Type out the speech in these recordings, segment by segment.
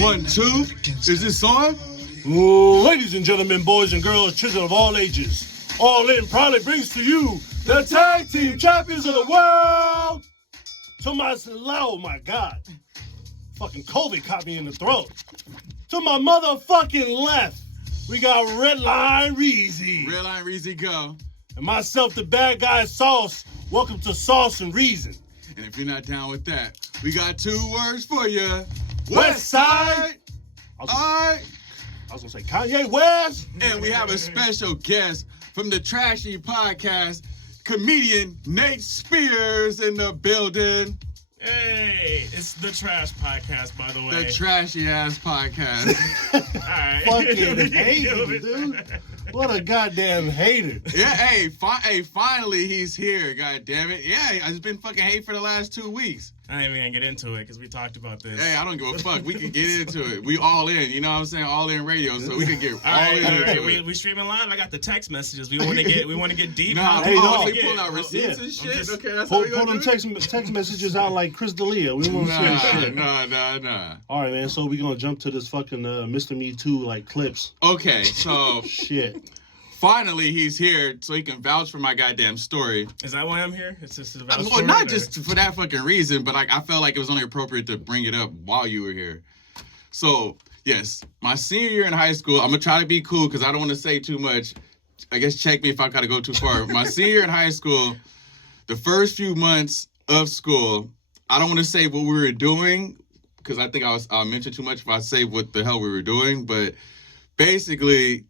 1, 2. Is this on? Ladies and gentlemen, boys and girls, children of all ages, All In proudly brings to you the tag team champions of the world. Oh my God. Fucking COVID caught me in the throat. To my motherfucking left, we got Redline Riez. Redline Riez, go. And myself, the bad guy Sauce. Welcome to Sauce and Reason. And if you're not down with that, we got 2 words for you. West Side. I was gonna say Kanye West. And we have a special guest from the Trashy Podcast, comedian Nate Spears in the building. Hey, it's the Trash Podcast, by the way. The Trashy Ass Podcast. All right. Fucking hater, dude. What a goddamn hater. Yeah, hey, finally he's here, god damn it. Yeah, I've been fucking hate for the last 2 weeks. I ain't even gonna get into it because we talked about this. Hey, I don't give a fuck. We can get into it. We all in, you know what I'm saying? All in radio, so we can get all in. We streaming live. I got the text messages. We want to get deep. Nah, hey, we no. pulling out receipts and shit. Okay, that's pull how we gonna them do text messages out like Chris D'Elia. We want to see shit. Nah. All right, man. So we gonna jump to this fucking Mr. Me Too like clips. Okay, so shit. Finally, he's here so he can vouch for my goddamn story. Is that why I'm here? It's just about well, not just for that fucking reason, but I felt like it was only appropriate to bring it up while you were here. So, yes, my senior year in high school, I'm going to try to be cool because I don't want to say too much. I guess check me if I got to go too far. My senior year in high school, the first few months of school, I don't want to say what we were doing because I think I'll mention too much if I say what the hell we were doing, but basically,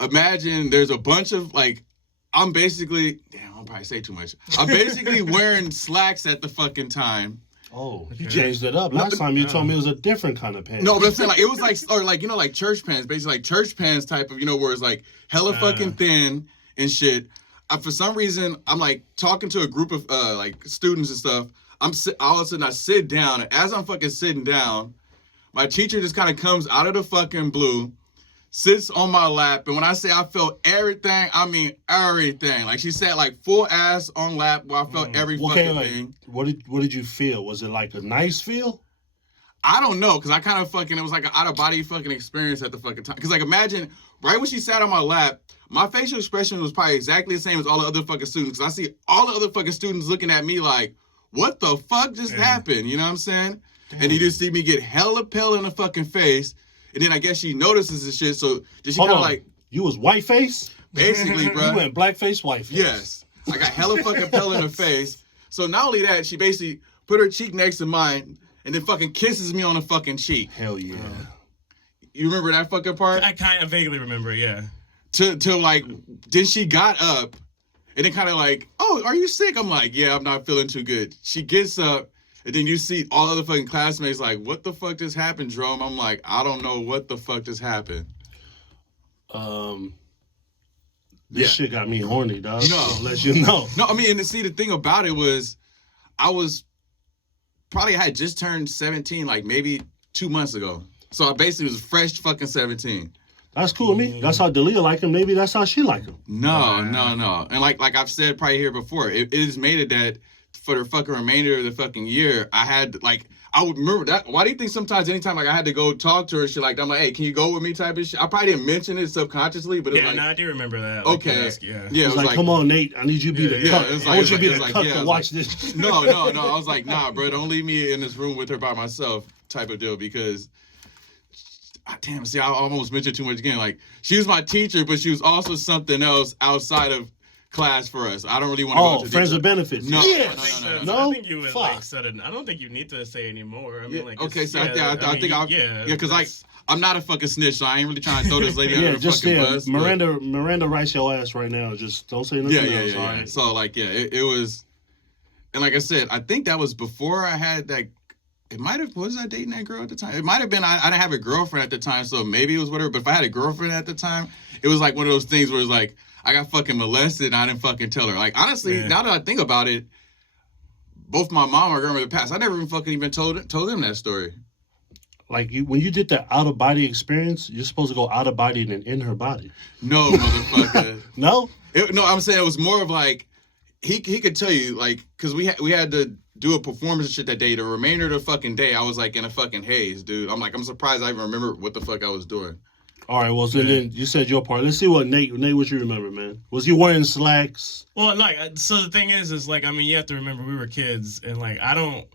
imagine there's a bunch of, like, I'll probably say too much. I'm basically wearing slacks at the fucking time. Oh, you changed it up. Last time you told me it was a different kind of pants. No, but I'm saying, like, it was like, or like, you know, like church pants, basically like church pants type of, you know, where it's like hella fucking thin and shit. For some reason, I'm like talking to a group of like students and stuff. All of a sudden I sit down, and as I'm fucking sitting down, my teacher just kind of comes out of the fucking blue, sits on my lap, and when I say I felt everything, I mean everything. Like, she sat like full ass on lap where I felt every fucking thing. What did you feel? Was it like a nice feel? I don't know, because I kind of fucking, it was like an out-of-body fucking experience at the fucking time. Because, like, imagine, right when she sat on my lap, my facial expression was probably exactly the same as all the other fucking students. Because I see all the other fucking students looking at me like, what the fuck just happened? You know what I'm saying? Damn. And you just see me get hella pale in the fucking face. And then I guess she notices this shit, so did she kind of like... You was white face? Basically, bro. You went black face, white face. Yes. I got hella fucking pale in the face. So not only that, she basically put her cheek next to mine and then fucking kisses me on the fucking cheek. Hell yeah. You remember that fucking part? I kind of vaguely remember, yeah. Till like, then she got up and then kind of like, oh, are you sick? I'm like, yeah, I'm not feeling too good. She gets up. And then you see all other fucking classmates like, what the fuck just happened, Jerome? I'm like, I don't know what the fuck just happened. This shit got me horny, dog. No. I'll let you know. No, I mean, and see, the thing about it was, I had just turned 17, like maybe 2 months ago. So I basically was fresh fucking 17. That's cool with me. That's how D'Elia like him. Maybe that's how she like him. No. And like I've said probably here before, it is made it that for the fucking remainder of the fucking year, I would remember that. Why do you think sometimes anytime like I had to go talk to her and shit like that, I'm like, hey, can you go with me type of shit? I probably didn't mention it subconsciously, but it was like... I do remember that. Okay. Yeah, it was like, come on, Nate, I need you to be the cuck. It was like, I want you to be the cuck to watch like, this. No. I was like, nah, bro, don't leave me in this room with her by myself type of deal because... Damn, see, I almost mentioned too much again. Like, she was my teacher, but she was also something else outside of class for us. I don't really want to go into friends with benefits. No, yes. No. I think you would like said it. I don't think you need to say anymore. I mean, like, okay, so I think like I'm not a fucking snitch, so I ain't really trying to throw this lady under the fucking bus. Miranda writes your ass right now. Just don't say nothing else. Yeah. Right? So like, it was, and like I said, I think that was before I had that. Was I dating that girl at the time? It might have been, I didn't have a girlfriend at the time, so maybe it was whatever. But if I had a girlfriend at the time, it was like one of those things where it's like, I got fucking molested and I didn't fucking tell her. Like, honestly, now that I think about it, both my mom and my grandmother passed. I never even told them that story. Like, when you did that out-of-body experience, you're supposed to go out-of-body and in her body. No, motherfucker. No? No, I'm saying it was more of like, he could tell you, like, because we had to do a performance and shit that day. The remainder of the fucking day, I was like in a fucking haze, dude. I'm surprised I even remember what the fuck I was doing. All right, well, so then you said your part. Let's see what Nate, what you remember, man. Was he wearing slacks? Well, like, so the thing is like, I mean, you have to remember we were kids, and like, I don't,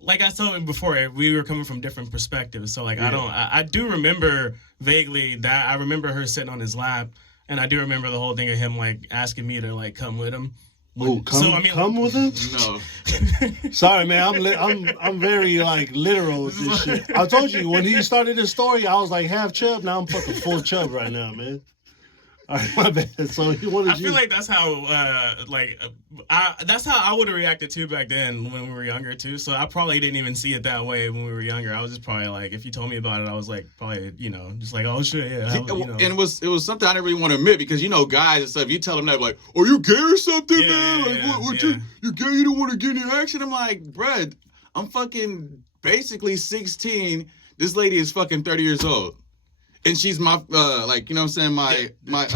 like I told you before, we were coming from different perspectives. So like, I do remember vaguely that. I remember her sitting on his lap, and I do remember the whole thing of him like asking me to like come with him. Oh, come with him? No. Sorry, man. I'm very like literal with this shit. I told you when he started his story, I was like half chub. Now I'm fucking full chub right now, man. All right, my bad. So he wanted I feel like that's how that's how I would have reacted to back then when we were younger too. So I probably didn't even see it that way when we were younger. I was just probably like, if you told me about it, I was like, probably, just like, oh shit, yeah. And it was something I didn't really want to admit because guys and stuff. You tell them that like, oh, you gay or something, man? What you gay? You don't want to get in action? I'm like, bruh, I'm fucking basically 16. This lady is fucking 30 years old. And she's my, like, you know what I'm saying? Like,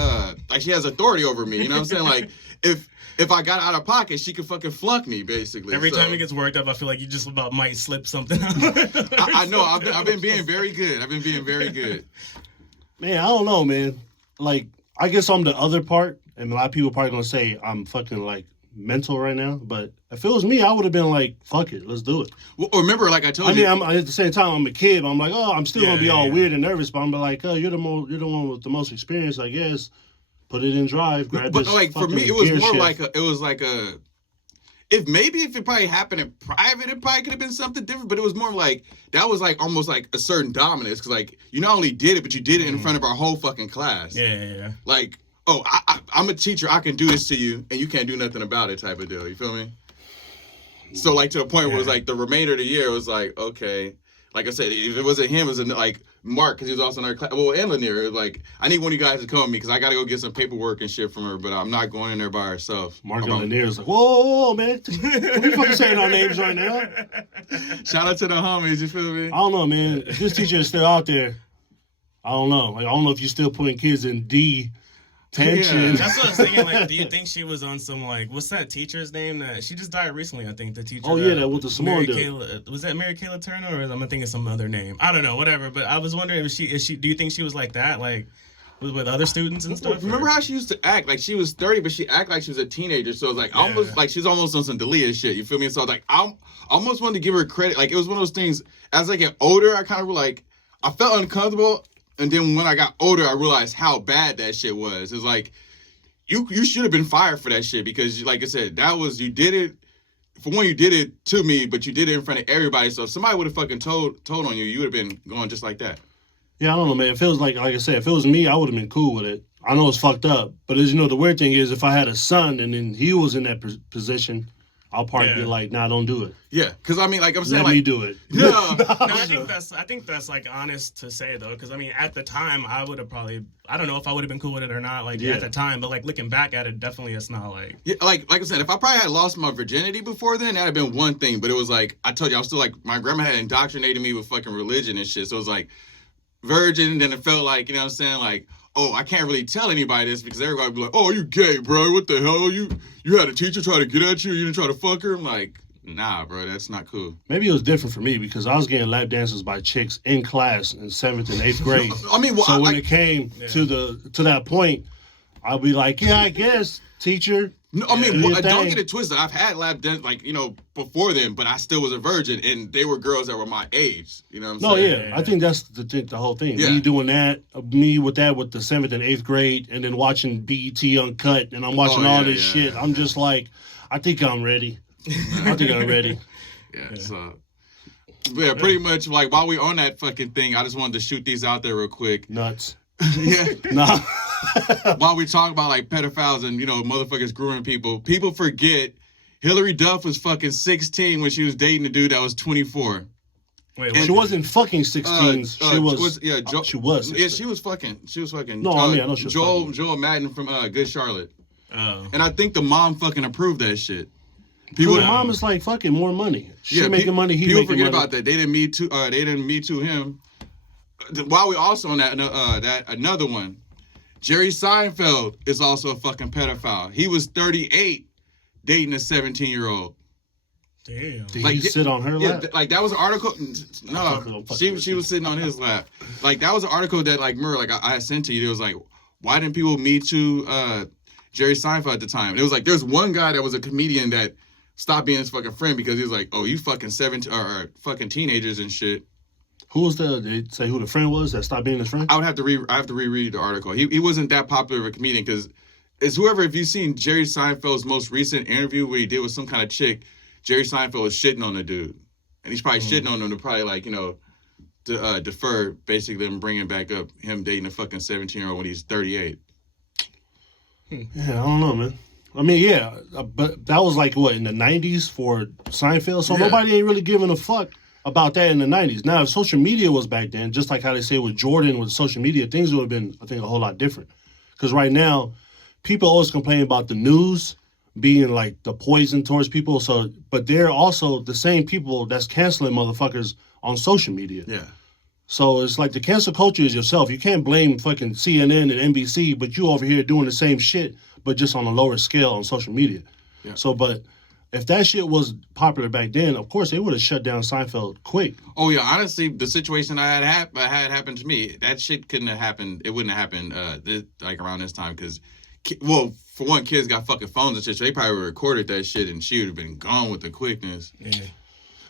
she has authority over me. You know what I'm saying? Like, if I got out of pocket, she could fucking flunk me, basically. Every time it gets worked up, I feel like you just about might slip something. I know. I've been being very good. Man, I don't know, man. Like, I guess I'm the other part, and a lot of people probably gonna say I'm fucking, like, mental right now, but if it was me, I would have been like, fuck it, let's do it. Well, remember, like I told you. I mean, at the same time, I'm a kid, but I'm like, oh, I'm still gonna be all weird and nervous, but I'm like, oh, you're the one with the most experience, I guess. Put it in drive, grab but this like for me, it was more like if it probably happened in private, it probably could have been something different. But it was more like that was like almost like a certain dominance because like you not only did it, but you did it in front of our whole fucking class. Yeah. Like, oh, I'm a teacher. I can do this to you, and you can't do nothing about it, type of deal. You feel me? So like to a point where it was like the remainder of the year was like, okay, like I said, if it wasn't him, it was like Mark because he was also in our class. Well, and Lanier, it was like I need one of you guys to come with me because I got to go get some paperwork and shit from her, but I'm not going in there by herself. Mark and Lanier is like, whoa, man, we fucking saying our names right now. Shout out to the homies, you feel me? I don't know, man. If this teacher is still out there, I don't know. Like I don't know if you're still putting kids in D. Tension. Yeah. That's what I was thinking. Like, do you think she was on some like what's that teacher's name? That she just died recently. I think the teacher. Oh yeah, that with the Samoan dude. Was that Mary Kayla Turner, or am I thinking some other name? I don't know. Whatever. But I was wondering if she. Do you think she was like that, like with other students and stuff? Remember how she used to act? Like she was 30, but she acted like she was a teenager. So it's like almost like she's almost on some Dalia shit. You feel me? So like I almost wanted to give her credit. Like it was one of those things. As I get older, I kind of like I felt uncomfortable, and then when I got older, I realized how bad that shit was. It's like. You should have been fired for that shit because, like I said, you did it. For one, you did it to me, but you did it in front of everybody. So if somebody would have fucking told on you, you would have been going just like that. Yeah, I don't know, man. It feels like I said, if it was me, I would have been cool with it. I know it's fucked up, but as you know, the weird thing is if I had a son and then he was in that position, I'll probably be like, nah, don't do it. Yeah, because I mean, like I'm saying, let me do it. Yeah, I think that's like honest to say though, because I mean, at the time, I would have probably, I don't know if I would have been cool with it or not, like at the time, but like looking back at it, definitely it's not like. Yeah, like I said, if I probably had lost my virginity before then, that'd have been one thing. But it was like I told you, I was still like my grandma had indoctrinated me with fucking religion and shit. So it was like virgin, then it felt like what I'm saying, like. Oh, I can't really tell anybody this because everybody would be like, oh, you gay, bro. What the hell? You had a teacher try to get at you? You didn't try to fuck her? I'm like, nah, bro, that's not cool. Maybe it was different for me because I was getting lap dances by chicks in class in 7th and 8th grade. I mean, so when it came to that point, I'll be like, yeah, I guess, teacher. No, I mean, don't get it twisted. I've had lap dance, before then, but I still was a virgin, and they were girls that were my age. You know what I'm saying? Yeah. I think that's the whole thing. Yeah. Me doing that, me with the 7th and 8th grade, and then watching BET Uncut, and I'm watching all this shit. I'm just like, I think I'm ready. Yeah, so... Yeah, pretty much, like, while we on that fucking thing, I just wanted to shoot these out there real quick. Nuts. Yeah. Nah. While we talk about like pedophiles and motherfuckers grooming people forget Hillary Duff was fucking 16 when she was dating a dude that was 24. Wait, she wasn't fucking 16. She was 16. Yeah, she was fucking. No, I know she was Joel Madden from Good Charlotte. Oh. And I think the mom fucking approved that shit. The mom is like fucking more money. She making money. People forget about that. They didn't me too him. While we also on that another one, Jerry Seinfeld is also a fucking pedophile. He was 38 dating a 17-year-old. Damn. Did Like, he sit on her Yeah, lap? like that was an article. No, she was sitting on his lap. Like that was an article that like remember like I sent to you. It was like, why didn't people Me Too Jerry Seinfeld at the time? And it was like there's one guy that was a comedian that stopped being his fucking friend because he was like, oh, you fucking 17 or fucking teenagers and shit. Who was did they say who the friend was that stopped being his friend? I would have to reread the article. He wasn't that popular of a comedian because it's whoever. If you've seen Jerry Seinfeld's most recent interview where he did with some kind of chick, Jerry Seinfeld was shitting on the dude, and he's probably shitting on him to probably like to defer basically him bringing back up him dating a fucking 17-year-old when he's 38. Yeah, I don't know, man. I mean, yeah, but that was like what in the 90s for Seinfeld, so nobody ain't really giving a fuck about that in the 90s. Now, if social media was back then, just like how they say with Jordan with social media, things would have been, I think, a whole lot different. Because right now, people always complain about the news being like the poison towards people. So, but they're also the same people that's canceling motherfuckers on social media. Yeah. So it's like the cancel culture is yourself. You can't blame fucking CNN and NBC, but you over here doing the same shit, but just on a lower scale on social media. Yeah. So, but if that shit was popular back then, of course they would have shut down Seinfeld quick. Oh yeah, honestly, the situation I had happened to me, that shit couldn't have happened. It wouldn't have happened like around this time because, well, for one, kids got fucking phones and shit, so they probably recorded that shit and she would have been gone with the quickness. Yeah.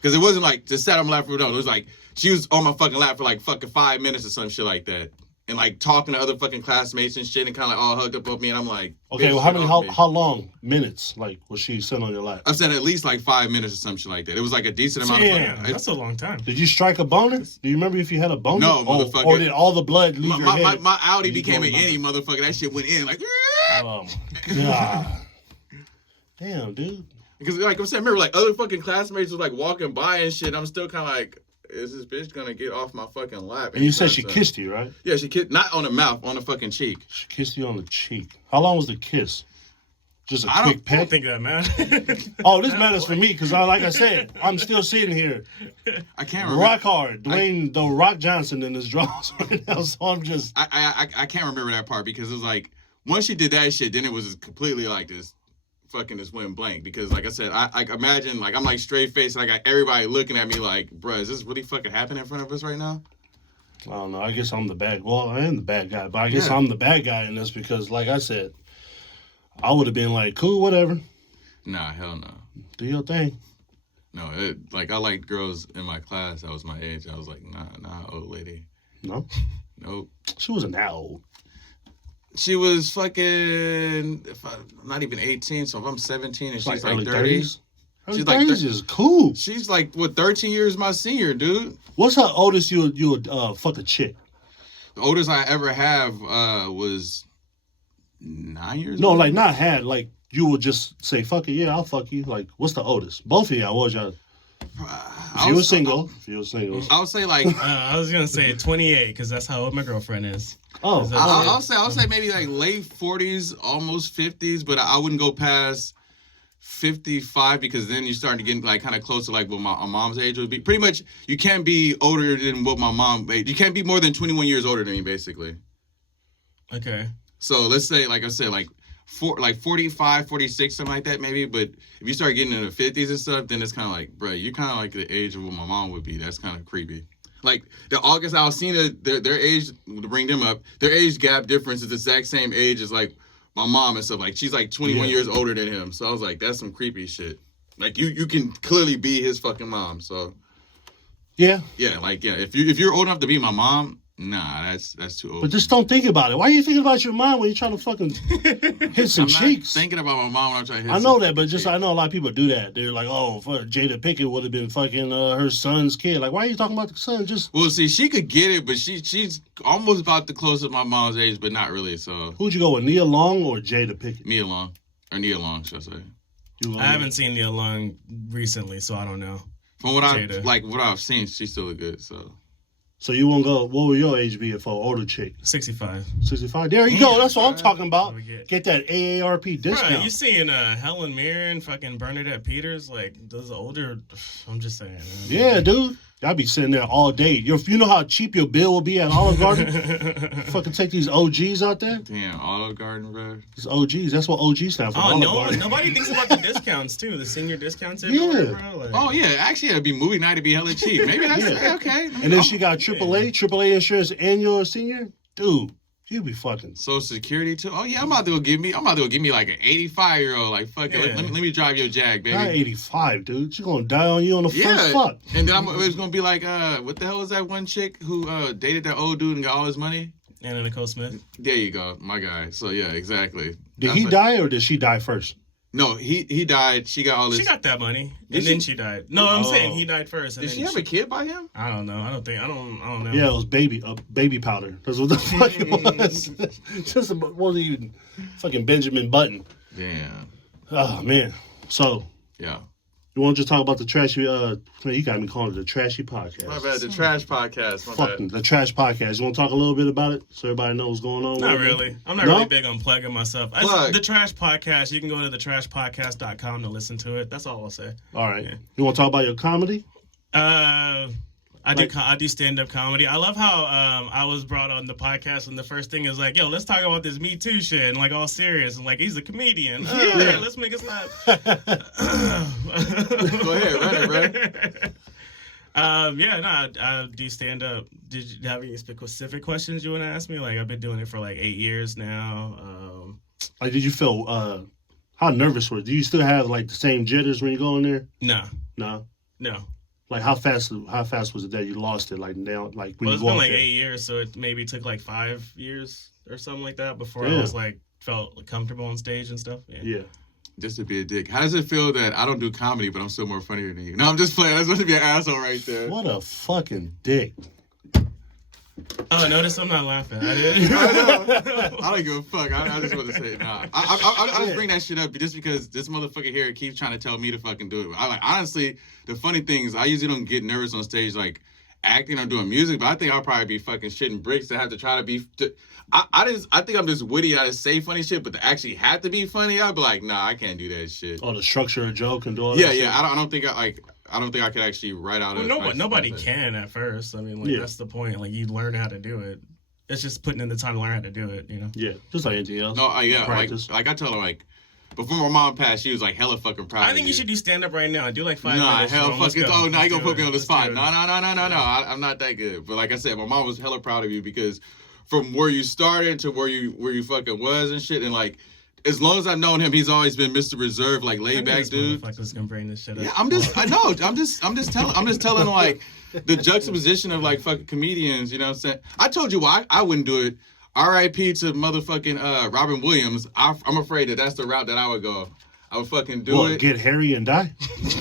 Because it wasn't like just sat on my lap for no. It was like she was on my fucking lap for like fucking 5 minutes or some shit like that. And like talking to other fucking classmates and shit and kind of like all hugged up on me. And I'm like, okay, well, how long minutes like was she sitting on your lap? I've said at least like 5 minutes or some shit like that. It was like a decent amount Damn, of fucking. that's a long time. Did you strike a boner? Do you remember if you had a boner? No, motherfucker. Or did all the blood leave your head? My Audi became an innie, motherfucker. That shit went in like. Oh my god. Damn, dude. Because like I said, remember like other fucking classmates was like walking by and shit. I'm still kind of like, is this bitch gonna get off my fucking lap? And you said she kissed you, right? Yeah, she kissed, not on the mouth, on the fucking cheek. She kissed you on the cheek. How long was the kiss? Just a quick I don't peck? think that matters. Oh, this matters for me because, like I said, I'm still sitting here. I can't remember. Rock hard. Dwayne the Rock Johnson in his draws right now, so I'm just. I can't remember that part because it was like, once she did that shit, then it was just completely like this. Fucking just went blank because like I said, I imagine like I'm like straight faced and I got everybody looking at me like, bruh, is this really fucking happening in front of us right now? I don't know. I guess I'm the bad. Well, I am the bad guy, but I guess I'm the bad guy in this because, like I said, I would have been like, cool, whatever. Nah, hell no. Do your thing. No, like I liked girls in my class. That was my age. I was like, nah, old lady. No. Nope. She wasn't that old. She was fucking, not even 18, so if I'm 17 and she's like 30. 30s? She's like 30s is cool. She's like, 13 years my senior, dude. What's her oldest you would fuck a chick? The oldest I ever have was 9 years No, old. like not had, like you would just say, fuck it, yeah, I'll fuck you. Like, what's the oldest? Both of y'all, what was y'all? If you were single. I would say like... I was going to say 28 because that's how old my girlfriend is. Oh. I'll say maybe like late 40s, almost 50s, but I wouldn't go past 55 because then you're starting to get like kind of close to like what my mom's age would be. Pretty much, you can't be older than what my mom age. You can't be more than 21 years older than me, basically. Okay. So let's say, like I said, like 45, 46, something like that, maybe. But if you start getting in the 50s and stuff, then it's kind of like, bro, you're kind of like the age of what my mom would be. That's kind of creepy. Like the August Alsina, their age, to bring them up, their age gap difference is the exact same age as like my mom and stuff. Like she's like 21 years older than him. So I was like, that's some creepy shit. Like you can clearly be his fucking mom. So yeah, if you're old enough to be my mom, nah, that's too old. But just don't think about it. Why are you thinking about your mom when you're trying to fucking hit some cheeks? Not thinking about my mom when I'm trying to hit I know that, but just I know a lot of people do that. They're like, oh, Jada Pinkett would have been fucking her son's kid. Like, why are you talking about the son? Just well, see, she could get it, but she's almost about to close to my mom's age, but not really. So who'd you go with, Nia Long or Jada Pinkett? Nia Long, should I say? I haven't seen Nia Long recently, so I don't know. From what I've seen, she's still good. So you won't go, what would your age be for an older chick? 65. 65? There you go. That's what I'm talking about. Get that AARP discount. Bro, you seeing Helen Mirren, fucking Bernadette Peters? Like, those older... I'm just saying. Yeah, dude. Y'all be sitting there all day. You know how cheap your bill will be at Olive Garden? Fucking take these OGs out there. Damn, Olive Garden, bro. These OGs. That's what OG stands for. Oh, Olive no, Garden. nobody thinks about the discounts, too. The senior discounts everywhere, Yeah. bro. Like, Oh yeah, actually it'd be movie night to be hella cheap. Maybe that's Yeah. okay. And then she got AAA insurance, and you're a senior. Dude, you be fucking. Social Security too. Oh yeah, I'm about to go give me like an 85-year-old. Like fuck it, Yeah. let me drive your Jag, baby. Not 85, dude. She gonna die on you on the Yeah, first fuck. and then it was gonna be like, what the hell was that one chick who dated that old dude and got all his money? Anna Nicole Smith. There you go, my guy. So yeah, exactly. Did That's he what- die or did she die first? No, he died. She got all this. She got that money, Did and then she? she died. No, I'm Oh. saying he died first. And Did then she have a kid by him? I don't know. I don't know. Yeah, it was baby powder. That's what the fuck it was. Just wasn't even fucking Benjamin Button. Damn. Oh man. So Yeah. you want to just talk about the trashy? Man, you got me calling it the trashy podcast. My bad. The trash podcast. My bad. Fucking the trash podcast. You want to talk a little bit about it so everybody knows what's going on? Not with it? really. I'm not No? really big on plugging myself. Plug. The Trash Podcast, you can go to thetrashpodcast.com to listen to it. That's all I'll say. All right. Yeah. You want to talk about your comedy? I do stand-up comedy. I love how I was brought on the podcast and the first thing is like, yo, let's talk about this Me Too shit and like all serious and like he's a comedian. Yeah, let's make us laugh. Go ahead, run it, I do stand up. Did you have any specific questions you want to ask me? Like I've been doing it for like 8 years now. Like, did you feel how nervous were you? Do you still have like the same jitters when you go in there? No. No. Like how fast was it that you lost it? Like now, like when Well, you it's go been out like there? 8 years, so it maybe took like 5 years or something like that before Yeah. I was like felt comfortable on stage and stuff. Yeah. Just to be a dick. How does it feel that I don't do comedy, but I'm still more funnier than you? No, I'm just playing. I was supposed to be an asshole right there. What a fucking dick. Oh, notice I'm not laughing. I didn't. I know. I don't give a fuck. I just want to say nah. I just bring that shit up just because this motherfucker here keeps trying to tell me to fucking do it. Honestly, the funny thing is I usually don't get nervous on stage like acting or doing music, but I think I'll probably be fucking shitting bricks to have to try to be. I think I'm just witty and I just say funny shit, but to actually have to be funny, I'd be like, nah, I can't do that shit. Oh, the structure of joke and all that. Yeah, shit. yeah. I don't think I could actually write out. Well, nobody can at first. I mean, like Yeah. that's the point. Like you learn how to do it. It's just putting in the time to learn how to do it. You know. Yeah, just like anything else. No, yeah, Practice. like I tell her like before my mom passed, she was like hella fucking proud. I of think you should do stand up right now. I do like 5 Nah, minutes. hell bro. Let's fucking. go. Oh, now you Let's gonna do put me it. on the Let's spot. do it. No. I'm not that good. But like I said, my mom was hella proud of you because from where you started to where you fucking was and shit, and like as long as I've known him, he's always been Mr. Reserved, like laid back dude. Motherfucker's gonna bring this shit up. Yeah, I'm just telling like the juxtaposition of like fucking comedians. You know what I'm saying? I told you why I wouldn't do it. R.I.P. to motherfucking Robin Williams. I'm afraid that's the route that I would go. I would fucking do it. Get hairy and die?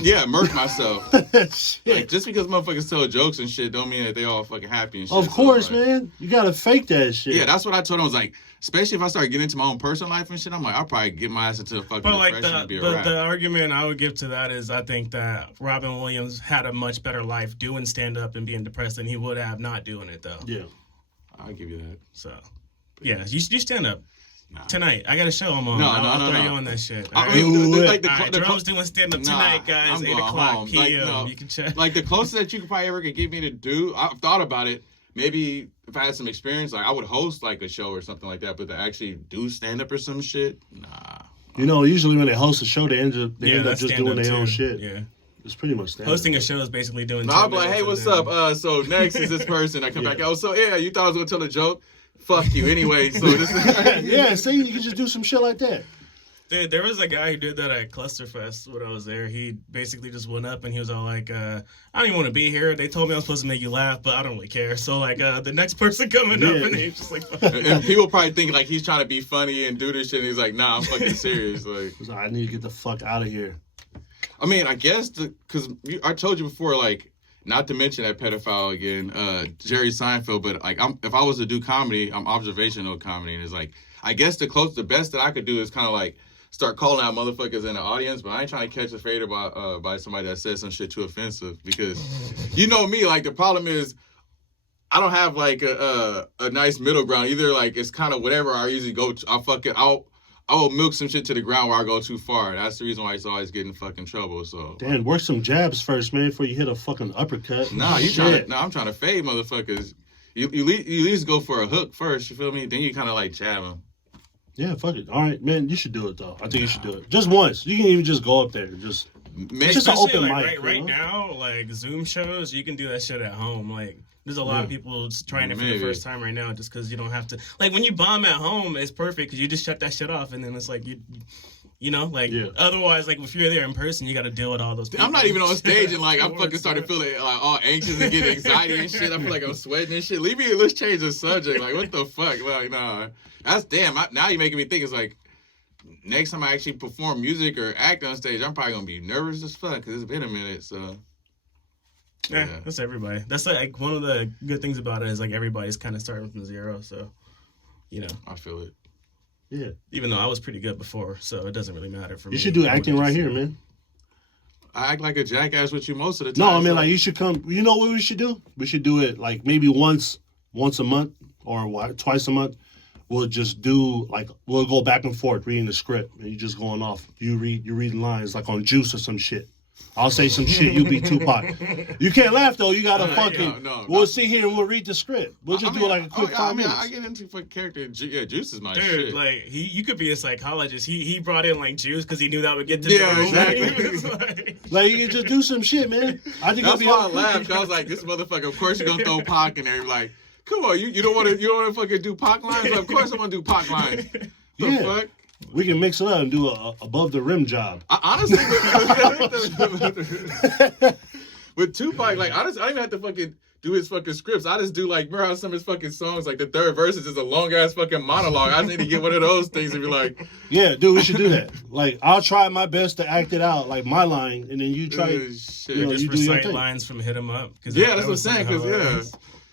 Yeah, murk myself. Shit. Like, just because motherfuckers tell jokes and shit don't mean that they all fucking happy and shit. Of course, So, like, man. You gotta fake that shit. Yeah, that's what I told him. I was like, especially if I start getting into my own personal life and shit, I'm like, I'll probably get my ass into a fucking But like depression and be a the rap. argument I would give to that is I think that Robin Williams had a much better life doing stand up and being depressed than he would have not doing it though. Yeah. I'll give you that. So yeah, you stand up. Nah. Tonight, I got a show I'm on. No, I'll throw no. you on that shit. I All mean, Ooh, like right, Jerome's doing stand up tonight, guys. I'm 8 going o'clock home. p.m. Like, no, You can check. like the closest that you could probably ever get me to do, I've thought about it. Maybe if I had some experience, like I would host like a show or something like that. But to actually do stand up or some shit, nah. You know, usually when they host a show, they end up that's just doing stand-up their own too. shit. Yeah, It's pretty much stand-up. hosting a show is basically doing. No, 10 I'll be like, hey, minutes what's and then- up? So next is this person. I come Yeah. back. Oh, so yeah, you thought I was gonna tell a joke? Fuck you anyway. So this. Yeah, see, you can just do some shit like that. Dude, there was a guy who did that at Clusterfest when I was there. He basically just went up and he was all like, I don't even want to be here. They told me I was supposed to make you laugh, but I don't really care. So, like, the next person coming up Yeah. and he's just like, And people probably think like he's trying to be funny and do this shit. And he's like, nah, I'm fucking serious. Like, He's like, I need to get the fuck out of here. I mean, I guess because I told you before, like, not to mention that pedophile again, Jerry Seinfeld. But like, if I was to do comedy, I'm observational comedy, and it's like, I guess the best that I could do is kind of like start calling out motherfuckers in the audience, but I ain't trying to catch a fade by somebody that says some shit too offensive because you know me. Like the problem is, I don't have like a nice middle ground. Either like it's kind of whatever. I usually go. I will milk some shit to the ground where I go too far. That's the reason why he's always getting fucking trouble. So Dan, work some jabs first, man, before you hit a fucking uppercut. Nah, Shit. I'm trying to fade motherfuckers. You at least go for a hook first, you feel me? Then you kind of like jab them. Yeah, fuck it. All right, man, you should do it, though. I think you should do it. Just once. You can even just go up there and just... Man, It's just an Especially, open like, mic, right you know? now, like Zoom shows, you can do that shit at home. Like, there's a lot of people just trying it for the Maybe. first time right now, just because you don't have to. Like, when you bomb at home, it's perfect because you just shut that shit off, and then it's like you know, like otherwise, like if you're there in person, you got to deal with all those people. I'm not even on stage and like I'm fucking started feeling like all anxious and getting anxiety and shit. I feel like I'm sweating and shit. Leave me. Let's change the subject. Like what the fuck? Like nah. That's damn. Now you're making me think. It's like next time I actually perform music or act on stage, I'm probably gonna be nervous as fuck because it's been a minute. So yeah, that's everybody. That's like one of the good things about it is like everybody's kind of starting from zero. So you know, I feel it. Yeah. even though I was pretty good before, so it doesn't really matter for me. You should do acting right here, man. I act like a jackass with you most of the No, time. I mean, so- like, you should come... You know what we should do? We should do it, like, maybe once a month or twice a month. We'll just do, like, we'll go back and forth reading the script, and you just going off. You're reading lines, like, on Juice or some shit. I'll say some shit, you be Tupac. You can't laugh, though. You gotta fucking... no. We'll sit here and we'll read the script. We'll just do it like a quick 5 minutes. I get into fucking character. Yeah, Juice is my Dude, shit. like you could be a psychologist. He brought in like Jews because he knew that would get to Yeah, the room. exactly. He was like, Like, you can just do some shit, man. I think That's it'll be why I laughed. I was like, this motherfucker, of course you're gonna throw Pac in there. You're like, come on, you don't wanna fucking do Pac lines? Well, of course I wanna do Pac lines. The Yeah. fuck? We can mix it up and do a above the rim job. Honestly, with Tupac, like honestly, I don't even have to fucking do his fucking scripts. I just do like, remember how some of his fucking songs, like the third verse is just a long ass fucking monologue. I just need to get one of those things and be like, Yeah, dude, we should do that. Like, I'll try my best to act it out, like my line, and then you try. shit. You know, just you do your recite thing. lines from Hit 'Em Up. Yeah, that's what I'm saying. Cause yeah.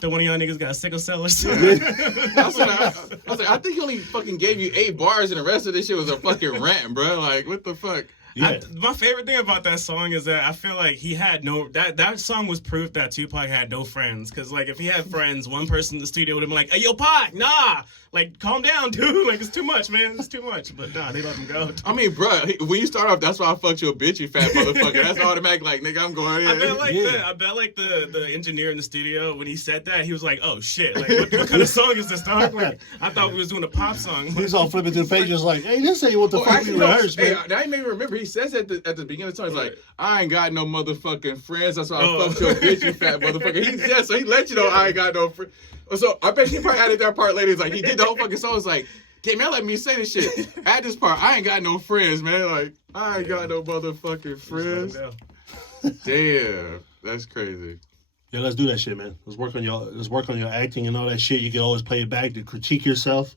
The one of y'all niggas got sickle cell or something. I was like, I think he only fucking gave you 8 bars and the rest of this shit was a fucking rant, bro. Like, what the fuck? Yeah. My favorite thing about that song is that I feel like he had that song was proof that Tupac had no friends. Cause like if he had friends, one person in the studio would have been like, "Hey, yo, Pac, nah, like calm down, dude. Like it's too much, man. It's too much." But nah, they let him go. I mean, bro, when you start off, that's why I fucked you a bitch, you fat motherfucker. That's automatic. Like, nigga, I'm going. Yeah. I bet like the engineer in the studio when he said that he was like, "Oh shit, like what kind of song is this, dog?" Like I thought we was doing a pop song. He's all flipping through the pages like, hey, this ain't what the Well, fuck actually, we no, rehearsed, hey, man. that made me remember. He says at the beginning of the song, he's like, "I ain't got no motherfucking friends. That's why I fucked your bitch, you fat motherfucker." So he let you know I ain't got no friends. So I bet he probably added that part later. He's like, he did the whole fucking song. It's like, damn, y'all let me say this shit. Add this part. I ain't got no friends, man. Like, I ain't got no motherfucking friends. Damn, that's crazy. Yeah, let's do that shit, man. Let's work on your acting and all that shit. You can always play it back to critique yourself.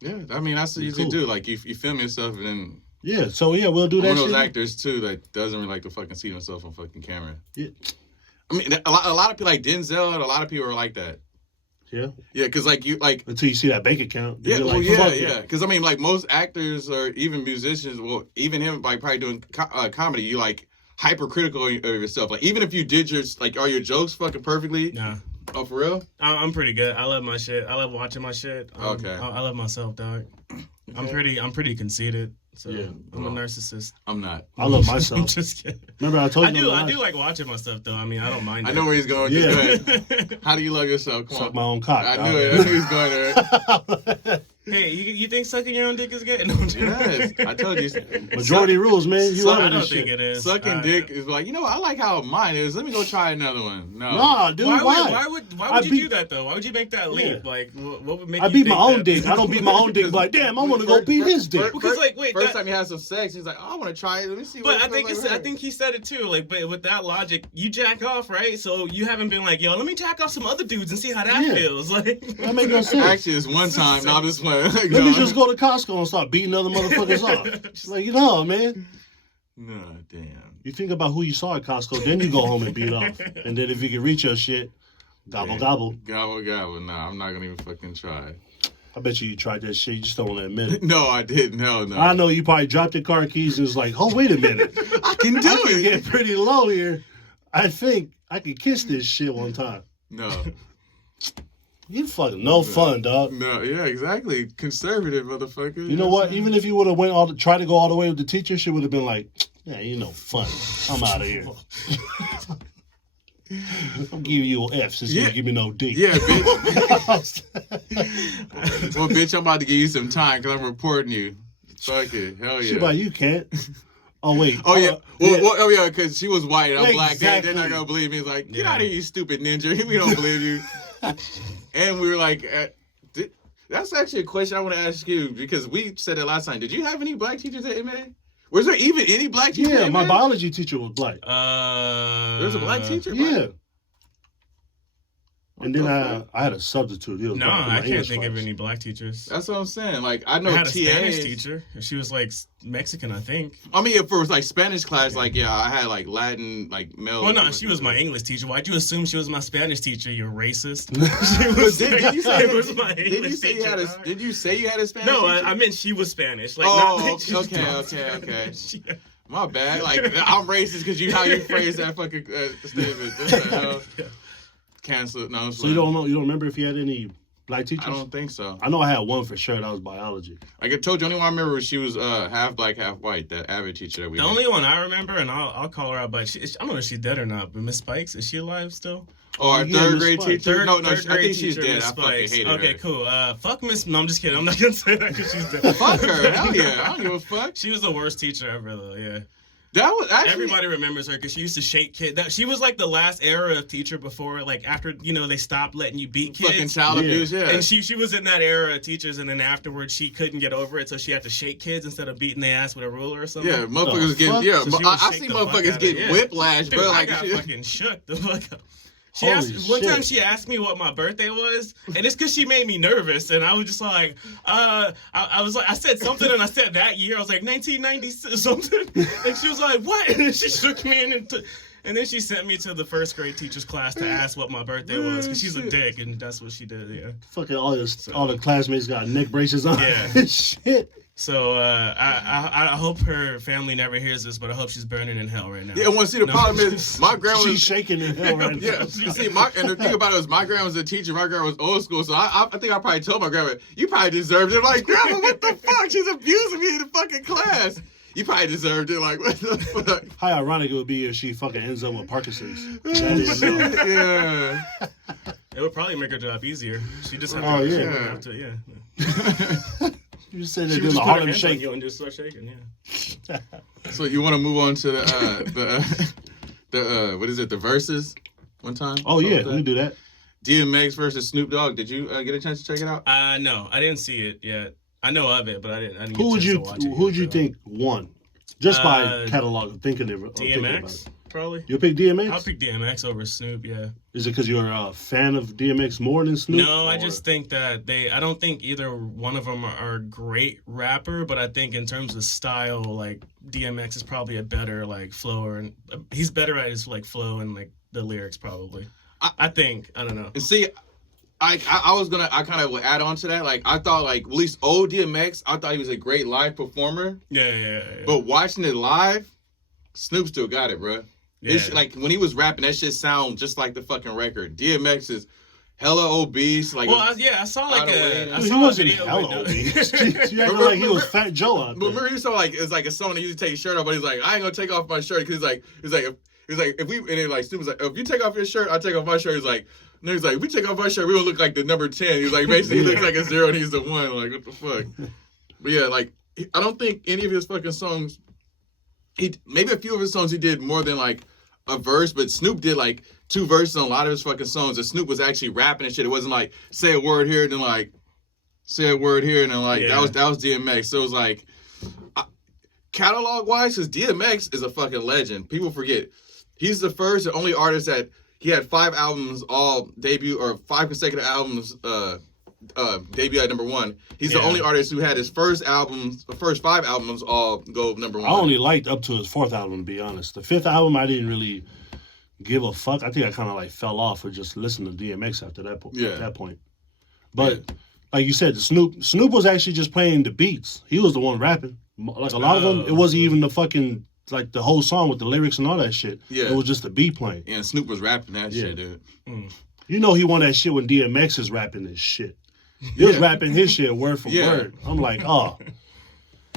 Yeah, I mean, that's what you usually do. Like, you film yourself and then Yeah, so yeah, we'll do I'm that one of shit. those actors too that doesn't really like to fucking see himself on fucking camera. Yeah. I mean, a lot of people like Denzel and a lot of people are like that. Yeah. Yeah, because like you like. Until you see that bank account. then Yeah, you're well, like, fuck it. yeah. Because I mean, like most actors or even musicians, well, even him, like probably doing comedy, you like hypercritical of yourself. Like even if you did your like all your jokes fucking perfectly. Nah. Oh, for real? I'm pretty good. I love my shit. I love watching my shit. Okay. I love myself, dog. I'm pretty conceited. So Yeah. I'm a narcissist. I'm not. I love I'm myself. just kidding. Remember I told I you. do last- like watching my stuff though. I mean, I don't mind. I know where he's going. Yeah. Just go ahead. How do you love yourself? Come Suck on. my own cock. I dog. knew it. I knew he was going there. Hey, you think sucking your own dick is good? No, I'm joking. Yes, I told you. Majority rules, man. You Suck- love I don't this think shit. it is. Sucking dick is like, you know, I like how mine is. Let me go try another one. No. Nah, dude, why? Why would you beat- do that though? Why would you make that leap? Yeah. Like, what would make I you beat think my own that? dick. I don't beat my own dick. Like, damn, I want to go beat his dick. Because, like, wait, First that- time he had some sex, he's like, oh, I want to try it. Let me see. But what I it think feels it's, like. I think he said it too. Like, but with that logic, you jack off, right? So you haven't been like, yo, let me jack off some other dudes and see how that Yeah. feels. Like, That make no sense. Actually, it's one time. Not this one. Let me just go to Costco and start beating other motherfuckers off. Like, you know, man. No, damn. You think about who you saw at Costco, then you go home and beat off. And then if you can reach your shit, gobble, Yeah. gobble. Gobble, gobble. Nah, I'm not going to even fucking try. I bet you tried that shit. You just don't want to admit it. No, I didn't. Hell no. I know you probably dropped your car keys and was like, oh, wait a minute. I can do I can it. get pretty low here. I think I could kiss this shit one time. No. You fucking no fun, dog. No, yeah, exactly. Conservative motherfucker. You know what? Even if you would have tried to go all the way with the teacher, she would have been like, "Yeah, you know, fun. I'm out of here. I'm giving you an F since you didn't give me no D." Yeah, bitch. Well, bitch, I'm about to give you some time because I'm reporting you. Fuck it. Hell yeah. She like, you can't. Oh, wait. Oh, yeah. Oh, yeah, because she was white and I'm black. Exactly. They're not going to believe me. It's like, get out of here, you stupid ninja. We don't believe you. And we were like, that's actually a question I want to ask you because we said it last time. Did you have any black teachers at MA? Was there even any black teachers at MA? My biology teacher was black. There's a black teacher? Yeah. And then I had a substitute. He was No, black in my I can't English think of class. any black teachers. That's what I'm saying. Like, I know I had a TAs. Spanish teacher. She was like Mexican, I think. I mean, if it was like Spanish class, like, yeah, I had like Latin, like male. Well, no, she was my English teacher. Why'd you assume she was my Spanish teacher, you racist? Did you say it was my English teacher. Did you say you had a Spanish No, teacher? I meant she was Spanish. Like, Oh, not she was okay. My bad. Like, I'm racist because how you phrase that fucking statement. What the hell? Cancel. No, So you don't remember if you had any black teachers? I don't think so. I know I had one for sure. That was biology. Like I told you, only one I remember was she was half black, half white. That avid teacher that we The had. only one I remember, and I'll call her out, but I don't know if she's dead or not. But Miss Spikes, is she alive still? Oh, our Yeah, third Miss grade Spikes. teacher. No, Third I grade think she's teacher, dead. Miss I fucking Spikes. hated Okay, her. cool. Fuck Miss. No, I'm just kidding. I'm not gonna say that because she's dead. Fuck her. Hell yeah. I don't give a fuck. She was the worst teacher ever, though. Yeah. That was actually. Everybody remembers her because she used to shake kids. She was like the last era of teacher before, like after they stopped letting you beat kids. Fucking child abuse, yeah. And she was in that era of teachers, and then afterwards she couldn't get over it, so she had to shake kids instead of beating their ass with a ruler or something. Yeah, motherfuckers getting. fuck? Yeah, So she would I shake see the fuck motherfuckers out getting of it. whiplash, Dude, bro. I Like got shit. fucking shook the fuck up. Holy One time shit. she asked me what my birthday was, and it's because she made me nervous, and I was just like, I was like, I said something, and I said that year, I was like 1990 something, and she was like, what? And she shook me in, and then she sent me to the first grade teacher's class to ask what my birthday was, because she's a dick, and that's what she did, yeah. Fucking all the classmates got neck braces on. Yeah. Shit. So I hope her family never hears this, but I hope she's burning in hell right now. Yeah, well, see, the problem is my grandma. She's shaking in hell right now. Yeah, you see, and the thing about it was my grandma was a teacher. My grandma was old school, so I think I probably told my grandma, "You probably deserved it." I'm like, grandma, what the fuck? She's abusing me in the fucking class. You probably deserved it. Like, what the fuck? How ironic it would be if she fucking ends up with Parkinson's. That is, Yeah. It would probably make her job easier. She just have Oh, to, yeah. she wouldn't have to, yeah. you said She they're would doing the just put her Harlem hands on Shake. you and just start shaking, yeah. So you want to move on to the what is it? The verses. One time. Oh yeah, Something we like do that. that? DMX versus Snoop Dogg. Did you get a chance to check it out? No, I didn't see it yet. I know of it, but I didn't. Who would get a you chance to watch it Who would yet, you though. think won? Just by catalog, thinking about DMX, it. probably. You pick DMX? I'll pick DMX over Snoop. Yeah. Is it because you're a fan of DMX more than Snoop? No, I or- just think that I don't think either one of them are a great rapper, but I think in terms of style, like DMX is probably a better like flower, and he's better at his like flow and like the lyrics probably. I think. I don't know. And see, I kind of would add on to that. Like I thought, like at least old DMX, I thought he was a great live performer. Yeah. But watching it live, Snoop still got it, bro. Yeah. It's like when he was rapping, that shit sound just like the fucking record. DMX is hella obese. Like, Well, I saw like Out of way. I He saw a wasn't video. hella with- obese. You acting like he was Fat Joe out but there. remember, you saw like it's like a song that he used to take his shirt off, but he's like, I ain't gonna take off my shirt because he's like, if we and then like Snoop was like, if you take off your shirt, I'll take off my shirt. He's like, no, he's like, if we take off our shirt, we don't look like the number 10. He's like, basically, he looks like a 0 and he's the 1. Like, what the fuck? But yeah, like, I don't think any of his fucking songs. Maybe a few of his songs he did more than like a verse, but Snoop did like 2 verses on a lot of his fucking songs. And Snoop was actually rapping and shit. It wasn't like say a word here and then like say a word here and then like Yeah. that was DMX. So it was like catalog wise, because DMX is a fucking legend. People forget he's the first and only artist that he had 5 albums all debut or 5 consecutive albums debut at number 1. He's the only artist who had his first 5 albums all go number 1. I only liked up to his 4th album, to be honest. The 5th album, I didn't really give a fuck. I think I kind of like fell off or just listened to DMX after that, at that point. But like you said, Snoop was actually just playing the beats. He was the one rapping. Like a lot of them, it wasn't even the fucking like the whole song with the lyrics and all that shit. Yeah. It was just the beat playing. And Snoop was rapping that Yeah. shit, dude. You know he won that shit when DMX is rapping this shit. He was rapping his shit word for word. I'm like, oh.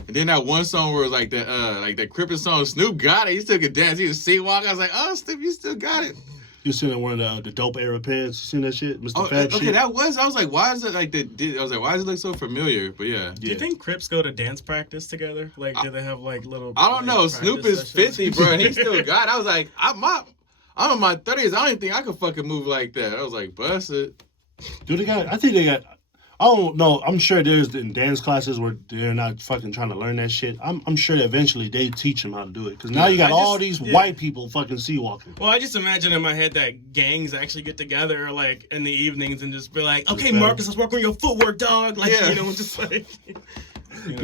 And then that one song where it was like the Crippin' song, Snoop got it. He still could dance. He was C-walk. I was like, oh, Snoop, you still got it. You seen one of the dope era pants? You seen that shit, Mr. Fab okay, shit? I was like, why is it like I was like, why does it look so familiar? But yeah. Do you think Crips go to dance practice together? Like, do they have like little? I don't know. Snoop is sessions? 50, bro, and he still got it. I was like, I'm in my 30s. I don't even think I could fucking move like that. I was like, bust it. Do they got? I think they got. I don't know. I'm sure there's in dance classes where they're not fucking trying to learn that shit. I'm sure that eventually they teach them how to do it. Because now you got all these white people fucking C-walking. Well, I just imagine in my head that gangs actually get together like in the evenings and just be like, okay, Marcus, let's work on your footwork, dog. Like, you know, just like. You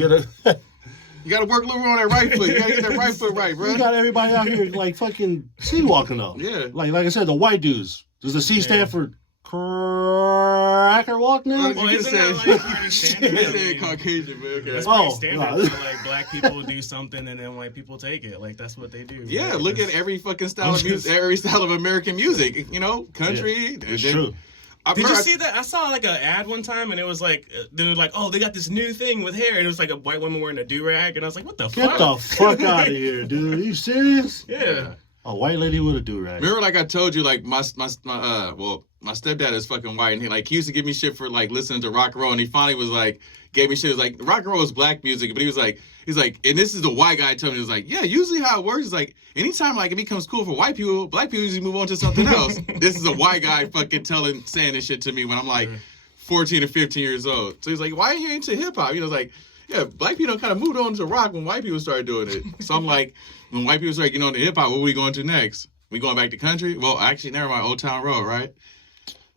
gotta work a little on that right foot. You gotta get that right foot right, bro. You got everybody out here like fucking C-walking though. Yeah. Like I said, the white dudes. Does the C stand for cracker walk now? Well, isn't that like pretty standard? They said Caucasian, man. Okay. That's pretty standard. So, like, black people do something and then white people take it. Like, that's what they do. Yeah, right? look at every fucking style of music, every style of American music. You know, country. Yeah, it's true. Did you see that? I saw like an ad one time, and it was like, they were like, "Oh, they got this new thing with hair," and it was like a white woman wearing a do rag, and I was like, "What the fuck? Get the fuck out of here, dude! Are you serious?" Yeah. A white lady with a do rag. Remember, like I told you, like my stepdad is fucking white, and he used to give me shit for like listening to rock and roll, and he finally was like gave me shit. He was like, rock and roll is black music, but he's like, and this is the white guy telling me, he was like, yeah, usually how it works is like anytime like it becomes cool for white people, black people usually move on to something else. This is a white guy fucking saying this shit to me when I'm like 14 or 15 years old. So he's like, why are you into hip hop? You know, it's like, yeah, black people kind of moved on to rock when white people started doing it. So I'm like, when white people started getting on to hip hop, what are we going to next? We going back to country? Well, actually, never mind, Old Town Road, right?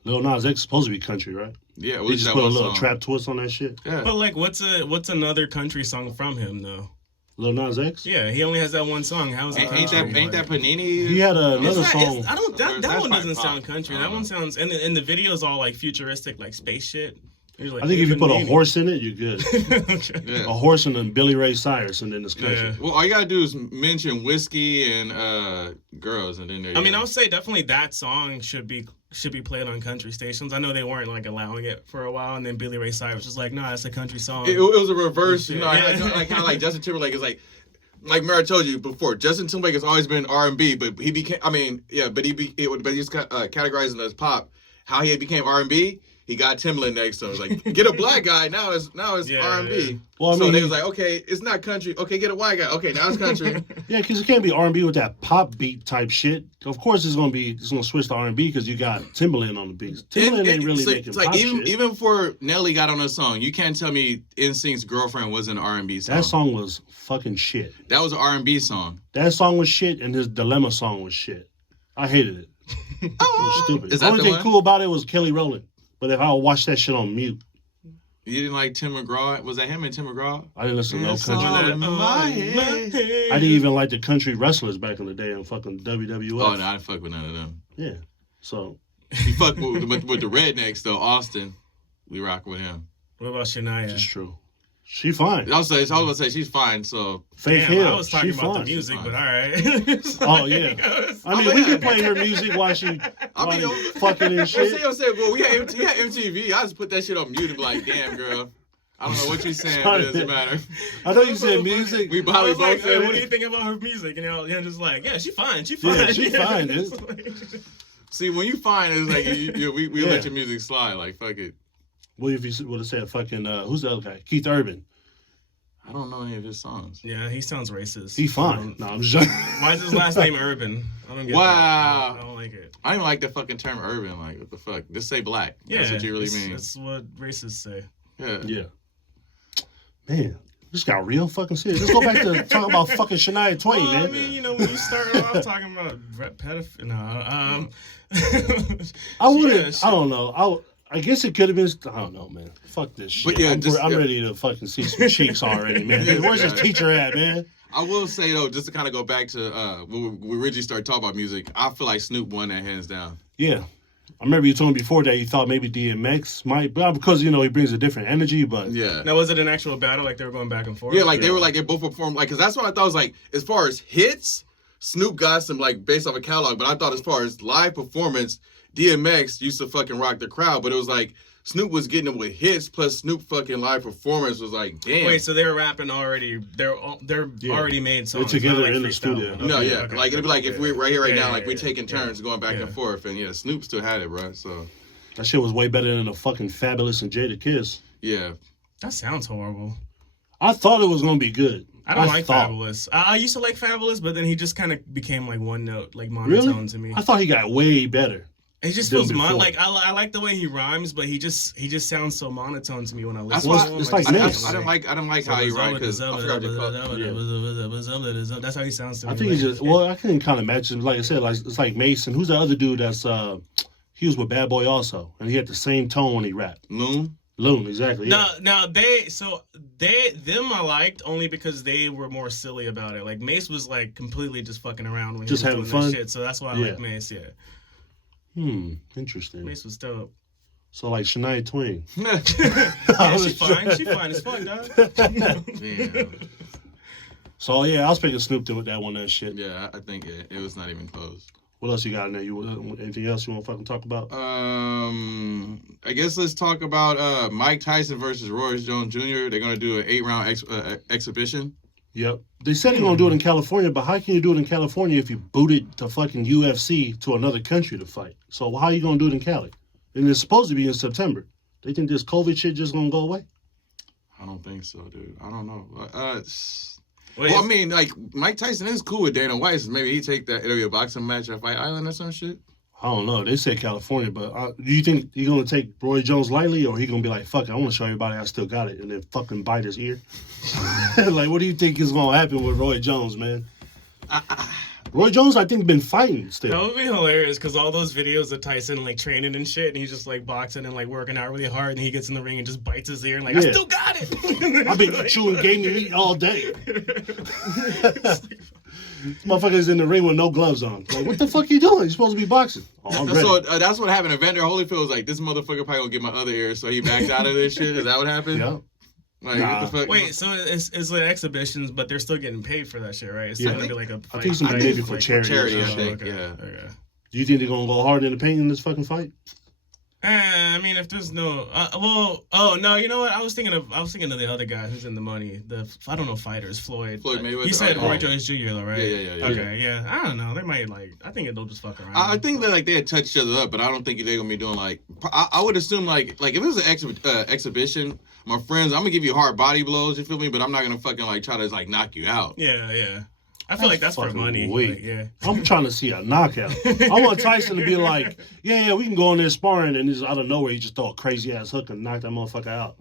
Lil Nas X is supposed to be country, right? Yeah, we just put a little trap twist on that shit. Yeah. But like, what's another country song from him though? Lil Nas X? Yeah, he only has that one song. How is it? Ain't that Panini? He had another song. That one doesn't sound country. That one sounds, and the video's all like futuristic, like space shit. Like, I think if you put a horse in it, you're good. Okay. Yeah. A horse and then Billy Ray Cyrus, and then it's country. Yeah. Well, all you gotta do is mention whiskey and girls, and then there. I mean, I would say definitely that song should be played on country stations. I know they weren't like allowing it for a while, and then Billy Ray Cyrus was like, "No, it's a country song." It was a reverse, you know, Yeah. like kind of like Justin Timberlake is like Mary, I told you before, Justin Timberlake has always been R&B, but he became, but he's categorizing as pop. How he became R&B. He got Timbaland next to him. It was like, get a black guy. Now it's R&B. Yeah. Well, I so mean, they was like, okay, it's not country. Okay, get a white guy. Okay, now it's country. Yeah, because it can't be R&B with that pop beat type shit. Of course, it's gonna switch to R&B because you got Timbaland on the beats. Timbaland ain't really making it's like pop shit. even before Nelly got on a song, you can't tell me NSYNC's Girlfriend was an R&B song. That song was fucking shit. That was an R&B song. That song was shit, and his Dilemma song was shit. I hated it. It was stupid. Is The that only the thing one? cool about it was Kelly Rowland. But if I would watch that shit on mute, You didn't like Tim McGraw? Was that him and Tim McGraw? I didn't listen to no It's country. all in my I head. didn't even like the country wrestlers back in the day in fucking WWF. Oh no, I didn't fuck with none of them. Yeah. So You fuck with the rednecks though, Austin. We rock with him. What about Shania? it's true. She fine. I was gonna say she's fine. So Faith Damn, Hill. I was talking she about fine. the music, Fine. but all right. Oh yeah. I mean, we can play her music while she fucking and shit. I'm saying, well, we had MTV. I just put that shit on mute and be like, damn, girl. I don't know what you're saying. But it doesn't matter. I know you said music. We I probably was like, both said what do it. you think about her music? And you're just like, yeah, she fine. She fine. Yeah, she fine, dude. It's like- See, when you find it's like we Yeah. let your music slide. Like fuck it. What if you would have said fucking who's the other guy? Keith Urban. I don't know any of his songs. Yeah, he sounds racist. He fine. No, I'm just Why is his last name Urban? I don't get Wow. that. I don't like it. I don't even like the fucking term urban. Like, what the fuck? Just say black. Yeah, That's what you really mean. That's what racists say. Yeah. Yeah. Man, this got real fucking serious. Let's go back to talking about fucking Shania Twain, Well, man. I mean, you know, when you start off talking about pedophilia, I wouldn't. Yeah, shit. I don't know. I guess it could have been. I don't know, man. Fuck this shit. But yeah, I'm ready to fucking see some cheeks already, man. Yeah, Where's this yeah. teacher at, man? I will say though, just to kind of go back to when we originally started talking about music, I feel like Snoop won that hands down. Yeah. I remember you told me before that you thought maybe DMX might, but because he brings a different energy. But Yeah. Now, was it an actual battle? Like they were going back and forth? Yeah, like they both performed, like, because that's what I thought was like, as far as hits, Snoop got some like based off a catalog, but I thought as far as live performance, DMX used to fucking rock the crowd, but it was like Snoop was getting them with hits, plus Snoop fucking live performance was like, damn. Wait, so they were rapping already? They're already made songs. They're together not like in the freestyle. studio. Okay, No, yeah, okay, like it'd be like if we're right here, right now, like we're yeah, taking turns going back yeah. and forth, and yeah, Snoop still had it, bro. So That shit was way better than the fucking Fabulous and Jada Kiss. yeah, That sounds horrible. I thought it was gonna be good. I don't like Fabulous. I used to like Fabulous, but then he just kind of became like one note, like monotone to me. I thought he got way better. It just than feels before. like I like the way he rhymes, but he just sounds so monotone to me when I that's listen why to him. it's like I Mix. don't like how he rhymes because I forgot to call. That's how he sounds to me. I think he just I can kind of match him. Like I said, like it's like Mason. Who's the other dude that's he was with Bad Boy also, and he had the same tone when he rapped. Loon. Loon, exactly. Yeah. Now them I liked only because they were more silly about it. Like Mace was like completely just fucking around when Just he was having doing fun? that shit. So that's why I like Mace. Yeah, Interesting. Mace was dope. So like Shania Twain. Yeah, she fine. She fine as fuck, dog. Damn. So yeah, I was picking Snoop with that one. That shit. Yeah, I think it was not even close. What else you got in there? Anything else you want to fucking talk about? I guess let's talk about Mike Tyson versus Riez Jones Jr. They're gonna do an 8-round exhibition. Yep. They said they're gonna do it in California, but how can you do it in California if you booted the fucking UFC to another country to fight? So how you gonna do it in Cali? And it's supposed to be in September. They think this COVID shit just gonna go away? I don't think so, dude. I don't know. Wait, Well, I mean, like Mike Tyson is cool with Dana White. So maybe he take that. It'll be a boxing match at Fight Island or some shit. I don't know. They said California, but do you think he's gonna take Roy Jones lightly, or he gonna be like, "Fuck, I want to show everybody I still got it," and then fucking bite his ear? Like, what do you think is gonna happen with Roy Jones, man? Roy Jones, I think, been fighting that still. would be hilarious because all those videos of Tyson like training and shit, and he's just like boxing and like working out really hard, and he gets in the ring and just bites his ear and like, I Yeah. still got it. I've been chewing gaming meat all day. Motherfuckers in the ring with no gloves on. Like, what the fuck you doing? You're supposed to be boxing. Oh, I'm ready. So that's what happened. Evander Holyfield was like, this motherfucker probably gonna get my other ear, so he backed out of this shit. Is that what happened? Yeah. Like, Nah. what the fuck? Wait, so it's like exhibitions, but they're still getting paid for that shit, right? It's still Yeah. gonna be like a I think it's gonna be maybe for charity. charity, I Oh, think, okay. yeah. Okay. Do you think they're gonna go hard in the paint in this fucking fight? I mean, if there's no, oh no, you know what? I was thinking of the other guy who's in the money. I don't know fighters, Floyd. Floyd Mayweather. He said Oh. Roy Jones Jr. though, right? Yeah. Okay, yeah. I don't know. They might like. I think they'll just fuck around. I think that like they had touched each other up, but I don't think they're gonna be doing like. I would assume like if it was an exhibition, my friends, I'm gonna give you hard body blows. You feel me? But I'm not gonna fucking like try to like knock you out. Yeah. I feel like that's for fucking money. weak. Like, yeah. I'm trying to see a knockout. I want Tyson to be like, yeah, we can go in there sparring, and just out of nowhere, he just throw a crazy ass hook and knock that motherfucker out.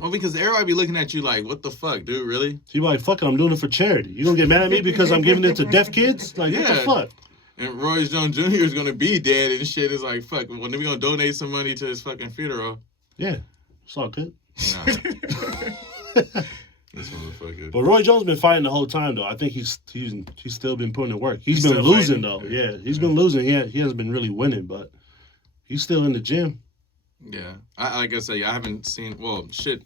Well, because everybody be looking at you like, what the fuck, dude? Really? So you be like, fuck it, I'm doing it for charity. You gonna get mad at me because I'm giving it to deaf kids? Like, what the Yeah. fuck? And Roy Jones Jr. is gonna be dead and shit. It's like, fuck. Well, then we gonna donate some money to his fucking funeral. Yeah, it's all good. Nah. This motherfucker. But Roy Jones been fighting the whole time though. I think he's still been putting in work. He's been still losing fighting. though. Yeah, he's been losing. He hasn't been really winning, but he's still in the gym. Yeah, like I say, I haven't seen. Well, shit.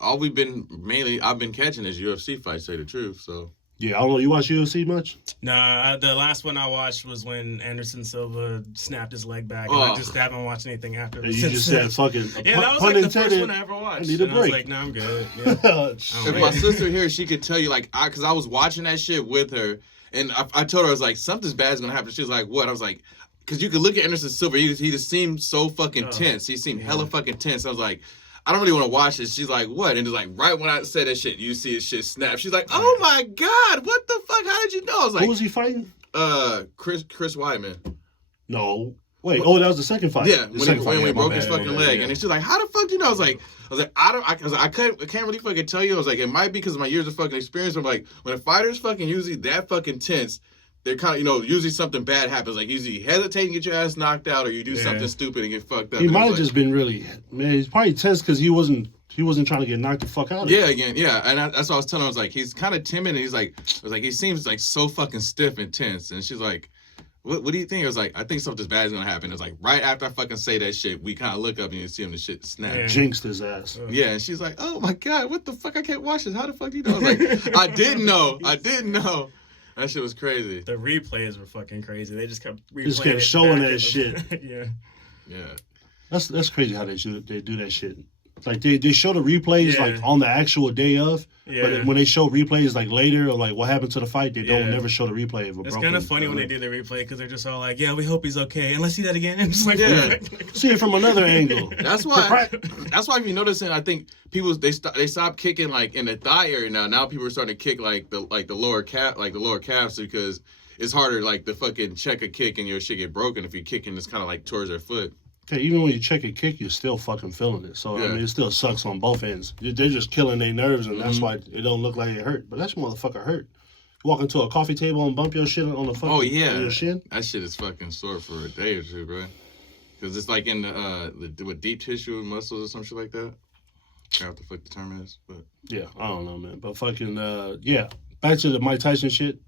All I've been catching is UFC fights. Say the truth. So Yeah, I don't know. You watch UFC much? Nah, the last one I watched was when Anderson Silva snapped his leg back. And I just haven't watched anything after And that. you just said fucking. Yeah, that was like the first one I ever watched. I need a And I was break. like, nah, I'm good. Yeah. if my sister here, she could tell you like, because I was watching that shit with her, and I told her I was like, something's bad's gonna happen. She was like, what? I was like, because you could look at Anderson Silva, he just seemed so fucking tense. He seemed hella fucking tense. I was like, I don't really want to watch this. She's like, what? And it's like, right when I said that shit, you see his shit snap. She's like, oh my God, what the fuck? How did you know? I was like, Who was he fighting? Chris Weidman. No. Wait, that was the second fight. Yeah, The second fight, when he my broke bad, his fucking my bad, leg, yeah. and she's like, "How the fuck do you know?" I was like, I can't really fucking tell you. I was like, it might be because of my years of fucking experience. But I'm like, when a fighter's fucking usually that fucking tense, they're kind of, usually something bad happens. Like usually you hesitate and get your ass knocked out, or you do something stupid and get fucked up. He And might it have was just been really, man. He's probably tense because he wasn't trying to get knocked the fuck out. Yeah, again, yeah, and that's what I was telling her. I was like, he's kind of timid, and he seems like so fucking stiff and tense. And she's like, what do you think? I was like, I think something bad is gonna happen. It was like right after I fucking say that shit, we kind of look up and you see him, the shit snap. Yeah. Jinxed his ass. Yeah, and she's like, oh my God, what the fuck? I can't watch this. How the fuck do you know? I was like, I didn't know. That shit was crazy. The replays were fucking crazy. They just kept replaying Just kept it showing back that and shit. Yeah. Yeah. That's crazy how they do that shit. Like they show the replays Yeah. like on the actual day of, Yeah. but when they show replays like later or like what happened to the fight, they don't Yeah. never show the replay of a It's broken. kind of funny when they do the replay because they're just all like, "Yeah, we hope he's okay," and let's see that again. And just like, Yeah. see it from another angle. That's why. That's why if you notice, I think people they stopped kicking like in the thigh area now. Now people are starting to kick like the lower calves because it's harder like to fucking check a kick and your shit get broken if you're kicking it's kind of like towards their foot. Okay, even when you check a kick, you're still fucking feeling it. So Yeah. I mean, it still sucks on both ends. They're just killing their nerves, and that's why it don't look like it hurt. But that motherfucker hurt. You walk into a coffee table and bump your shit on the fucking on your shin. That shit is fucking sore for a day or two, bro. Because it's like in the with deep tissue and muscles or some shit like that. I forgot what the fuck the term is, but Yeah, I don't know, man. But fucking yeah. Back to the Mike Tyson shit.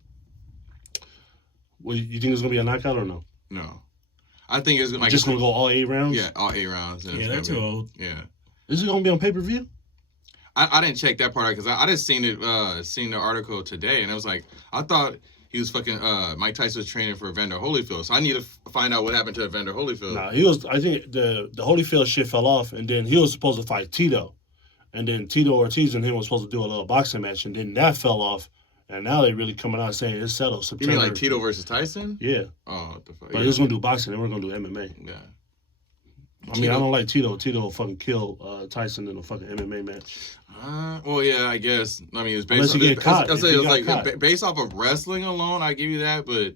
Well, you think it's gonna be a knockout or no? no. I think it's like Just gonna go all 8 rounds? Yeah, all 8 rounds. And yeah, it's they're gonna too be- old. Yeah. Is it gonna be on pay-per-view? I didn't check that part out because I just seen the article today and it was like I thought he was fucking Mike Tyson was training for Evander Holyfield, so I need to find out what happened to Evander Holyfield. Nah, I think the Holyfield shit fell off, and then he was supposed to fight Tito, and then Tito Ortiz and him was supposed to do a little boxing match, and then that fell off, and now they really coming out saying it's settled. You September. mean like Tito versus Tyson? Yeah, Oh, what the fuck? but he was gonna do boxing, and we're gonna do MMA. Yeah. I mean, I don't like Tito. Tito will fucking kill Tyson in a fucking MMA match. Well, yeah, I guess. I mean, it's based Unless off, you get caught. I'll say If it you was got like caught. based off of wrestling alone, I give you that, but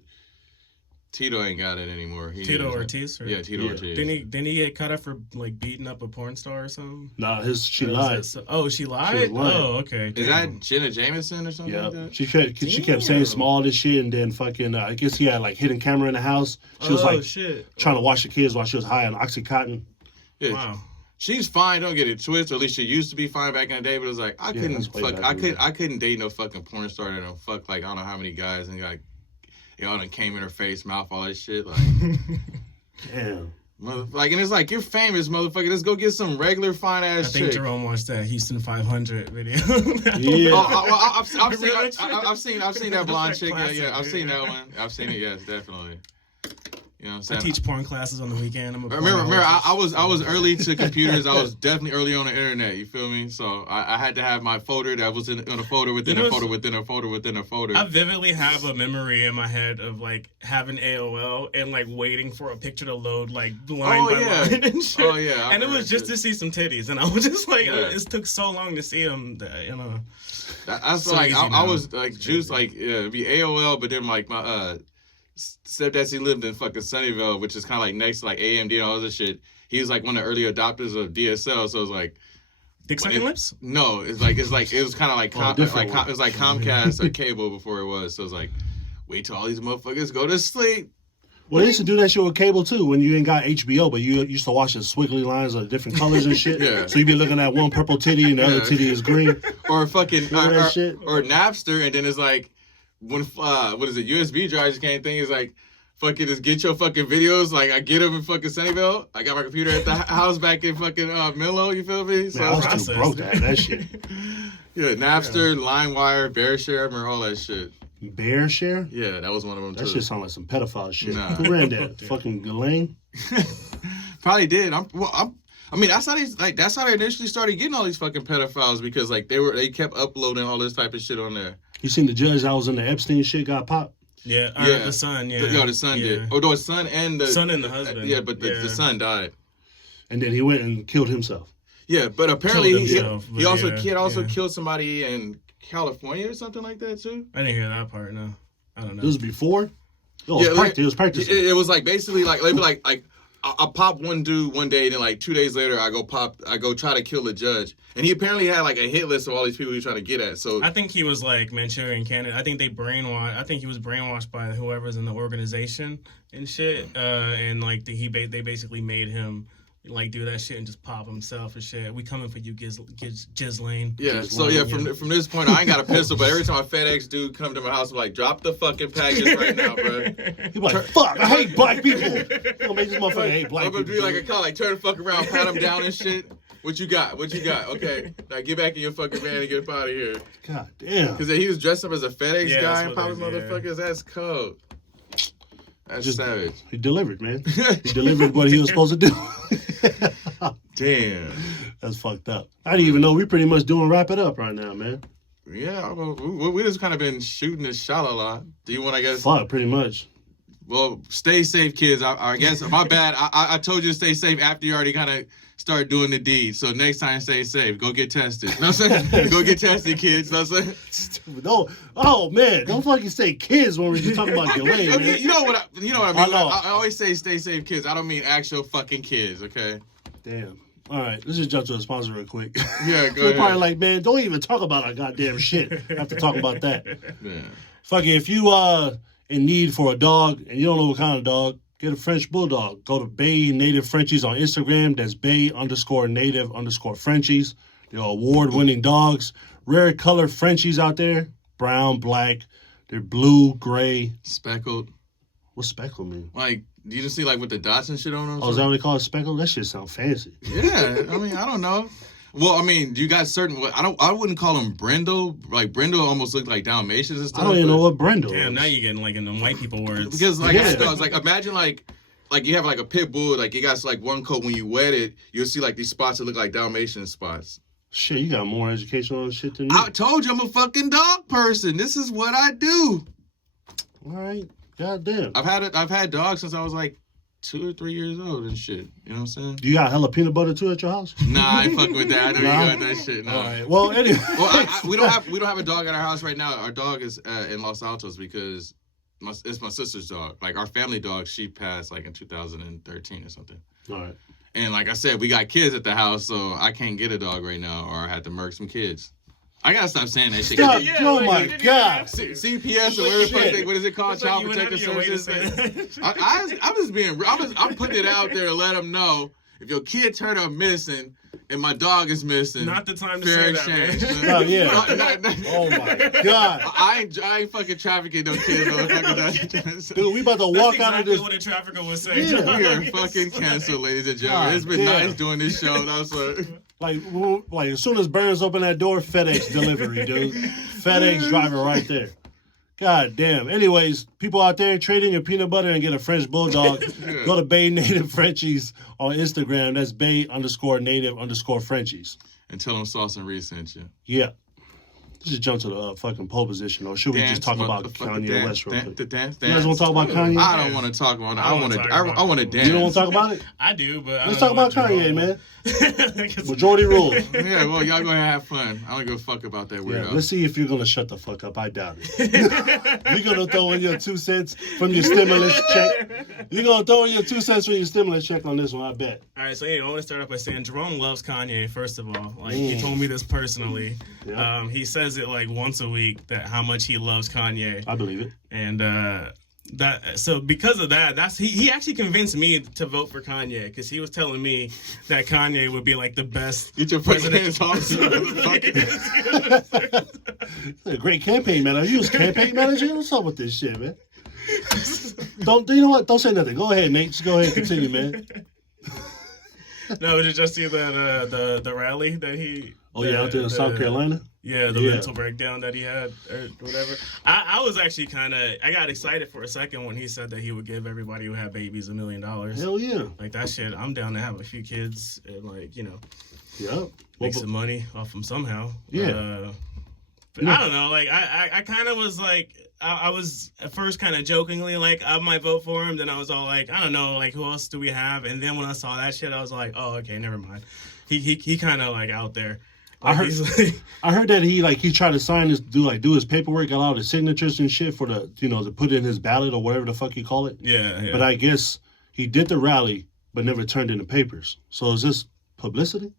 Tito ain't got it anymore. Tito Ortiz? Or? Yeah, Tito Yeah. Ortiz. Didn't he get caught up for like beating up a porn star or something? Nah, she Or was lied. that she She lied? was lying. Oh, okay. Is that Jenna Jameson or something like Yeah, that? she kept saying some all this shit, and then fucking I guess he had like hidden camera in the house. She was like shit. trying to watch the kids while she was high on OxyContin. Yeah. Wow. She's fine. Don't get it twisted. Or at least she used to be fine back in the day. But it was like I Yeah, couldn't that's way fuck. back I in the couldn't. day. I couldn't date no fucking porn star that don't fuck like I don't know how many guys and got y'all done came in her face, mouth, all that shit. Like, Damn. like, and it's like you're famous, motherfucker. Let's go get some regular fine I ass think chick. Jerome watched that Houston 500 video. Yeah. I've seen that blonde chick. Classic, Yeah, I've dude. seen that one. I've seen it. Yes, definitely. You know what I'm I saying? teach porn classes on the weekend. I'm a porn Remember, artist. I was early to computers. I was definitely early on the internet. You feel me? So I had to have my folder that was in a folder within You know, a folder within a folder within a folder. I vividly have a memory in my head of like having AOL and like waiting for a picture to load like line by line and shit. Oh yeah. I And it remember was just that to see some titties, and I was just like, Yeah. it took so long to see them that That's so like easy I now. was like juiced like it'd be AOL, but then like my stepdad he lived in fucking Sunnyvale, which is kind of like next to like AMD and all other shit. He was like one of the early adopters of DSL, so it was like Dick When sucking it- lips. no, it was kind of like different one. it was like Comcast or cable before it was. So it was like wait till all these motherfuckers go to sleep. Well, they used to do that shit with cable too when you ain't got HBO, but you used to watch the squiggly lines of different colors and shit. Yeah. So you be looking at one purple titty and the other Yeah. titty is green. Or fucking Remember that shit? or Napster, and then it's like when what is it, USB drives can't think is like fucking just get your fucking videos. Like I get them in fucking Sunnyvale. I got my computer at the house back in fucking Millo. You feel me? So Man, I was process. too broke to have that shit. yeah, Napster, LimeWire, BearShare, I remember all that shit. Bear share? Yeah, that was one of them That too. shit sound like some pedophile shit. Nah. Who ran that? Fucking Ghislaine? Probably did. I mean, that's how they initially started getting all these fucking pedophiles because like they kept uploading all this type of shit on there. You seen the judge that was in the Epstein shit got popped? Yeah, Yeah. the son. Yeah, The son did. Oh, no, the son and the Son and the husband. Yeah, but the Yeah. son died. And then he went and killed himself. Yeah, but apparently Killed he himself, but also yeah. killed somebody in California or something like that too. I didn't hear that part. No, I don't know. This was before? It was practicing. It was like basically like maybe like I pop one dude one day and then like 2 days later I go try to kill the judge, and he apparently had like a hit list of all these people he was trying to get at. So I think he was like Manchurian candidate. I think they brainwashed. I think he was brainwashed by whoever's in the organization and shit. And like they basically made him like do that shit and just pop himself and shit. We coming for you, Ghislaine. yeah, so yeah, from this point I ain't got a pistol, but every time a FedEx dude come to my house, I'm like, drop the fucking package right now, bro. He was like, fuck, I hate black people. I'm gonna make this motherfucker hate black I'm people. gonna be like a cop, like turn the fuck around, pat him down and shit. What you got? Okay, now get back in your fucking van and get up out of here. God damn. Because he was dressed up as a FedEx Yeah, guy that's and what popping it is, motherfuckers. That's cold. That's savage. He delivered, man. He delivered what he was supposed to do. Damn. That's fucked up. I didn't even know we pretty much doing wrap it up right now, man. Yeah, we just kind of been shooting the shot a lot. Do you want, I guess? Fuck, pretty much. Well, stay safe, kids. I guess, my bad. I told you to stay safe after you already kind of started doing the deed. So next time, stay safe. Go get tested. You know what I'm saying? Go get tested, kids. You know what I'm saying? Stupid. No. Oh, man. Don't fucking say kids when we're just talking about delay, man. You know what I mean? I know. I always say stay safe, kids. I don't mean actual fucking kids, okay? Damn. All right, let's just jump to the sponsor real quick. Yeah, go They're ahead. probably like, man, don't even talk about our goddamn shit. Have to talk about that. Yeah. Fucking, if you in need for a dog and you don't know what kind of dog, get a French Bulldog. Go to Bay Native Frenchies on Instagram. That's Bay_Native_Frenchies. They're award-winning dogs. Rare color Frenchies out there. Brown, black. They're blue, gray. Speckled. What's speckled mean? Like, do you just see like with the dots and shit on them? Oh, is that what they call it, speckled? That shit sound fancy. Yeah, I mean, I don't know. Well, I mean, you got certain. I wouldn't call them Brindle. Like Brindle almost look like Dalmatians and stuff. I don't even know what Brindle Damn, is. now you're getting like in the white people words. Because like Yeah. dogs, like imagine like you have like a pit bull, like you got like one coat. When you wet it, you'll see like these spots that look like Dalmatian spots. Shit, you got more education on shit than me. I told you I'm a fucking dog person. This is what I do. All right, goddamn. I've had dogs since I was like 2 or 3 years old and shit. You know what I'm saying? Do you got hella peanut butter too at your house? Nah, I ain't fucking with that. I know you got that shit. No. All right. Well, anyway. Well, we don't have a dog at our house right now. Our dog is in Los Altos because it's my sister's dog. Like our family dog, she passed like in 2013 or something. All right. And like I said, we got kids at the house, so I can't get a dog right now, or I had to murk some kids. I gotta stop saying that shit. Stop. Yeah, Oh like, my you didn't God. CPS or whatever the fuck what is it called? It's like Child you went out Protective of your way to Services. say that. I'm just being real. I'm putting it out there to let them know if your kid turned up missing and my dog is missing. Not the time to fair say that, exchange. man. Oh, yeah. No. Oh my God. I ain't fucking trafficking no kids. Motherfucker. Dude, we about to That's walk exactly out of this. what a trafficker would say. Yeah. We are fucking canceled, ladies and gentlemen. God It's been damn. nice doing this show. That was Like as soon as Burns opened that door, FedEx delivery, dude. FedEx driver right there. God damn. Anyways, people out there, trade in your peanut butter and get a French Bulldog. Yeah. Go to Bay Native Frenchies on Instagram. That's Bay_Native_Frenchies. And tell them Sauce and Reese sent you. Yeah. Let's just jump to the fucking pole position, or should we just talk about Kanye West real quick? Dance. You guys want to talk about Kanye? I don't want to talk about it. I want to dance. You don't want to talk about it? I do, but Let's talk about Kanye, man. Majority rules. Yeah, well, y'all go ahead and have fun. I don't give a fuck about that Yeah, weirdo. let's see if you're going to shut the fuck up. I doubt it. You're going to throw in your 2 cents from your stimulus check. You're going to throw in your 2 cents from your stimulus check on this one, I bet. All right, so anyway, I want to start off by saying Jerome loves Kanye, first of all. Like, he told me this personally. Yeah. He says it like once a week, that how much he loves Kanye. I believe it. And because of that, he actually convinced me to vote for Kanye, because he was telling me that Kanye would be like the best. Get your fucking hands off, you motherfucker. A great campaign manager. You was campaign manager? What's up with this shit, man? You know what? Don't say nothing. Go ahead, Nate. Just go ahead and continue, man. No, did you just see that the rally that he? Oh, yeah, out there in South Carolina? Yeah, the mental breakdown that he had or whatever. I was actually I got excited for a second when he said that he would give everybody who had babies $1 million. Hell yeah. Like that shit, I'm down to have a few kids and Yeah. make some money off them somehow. Yeah. But I don't know. Like I kind of was like, I was at first kind of jokingly like I might vote for him. Then I was all like, I don't know, like who else do we have? And then when I saw that shit, I was like, oh, okay, never mind. He kind of like out there. Like, I heard that he tried to sign do his paperwork, got all the signatures and shit for to put in his ballot or whatever the fuck you call it. Yeah. But I guess he did the rally but never turned in the papers. So is this publicity?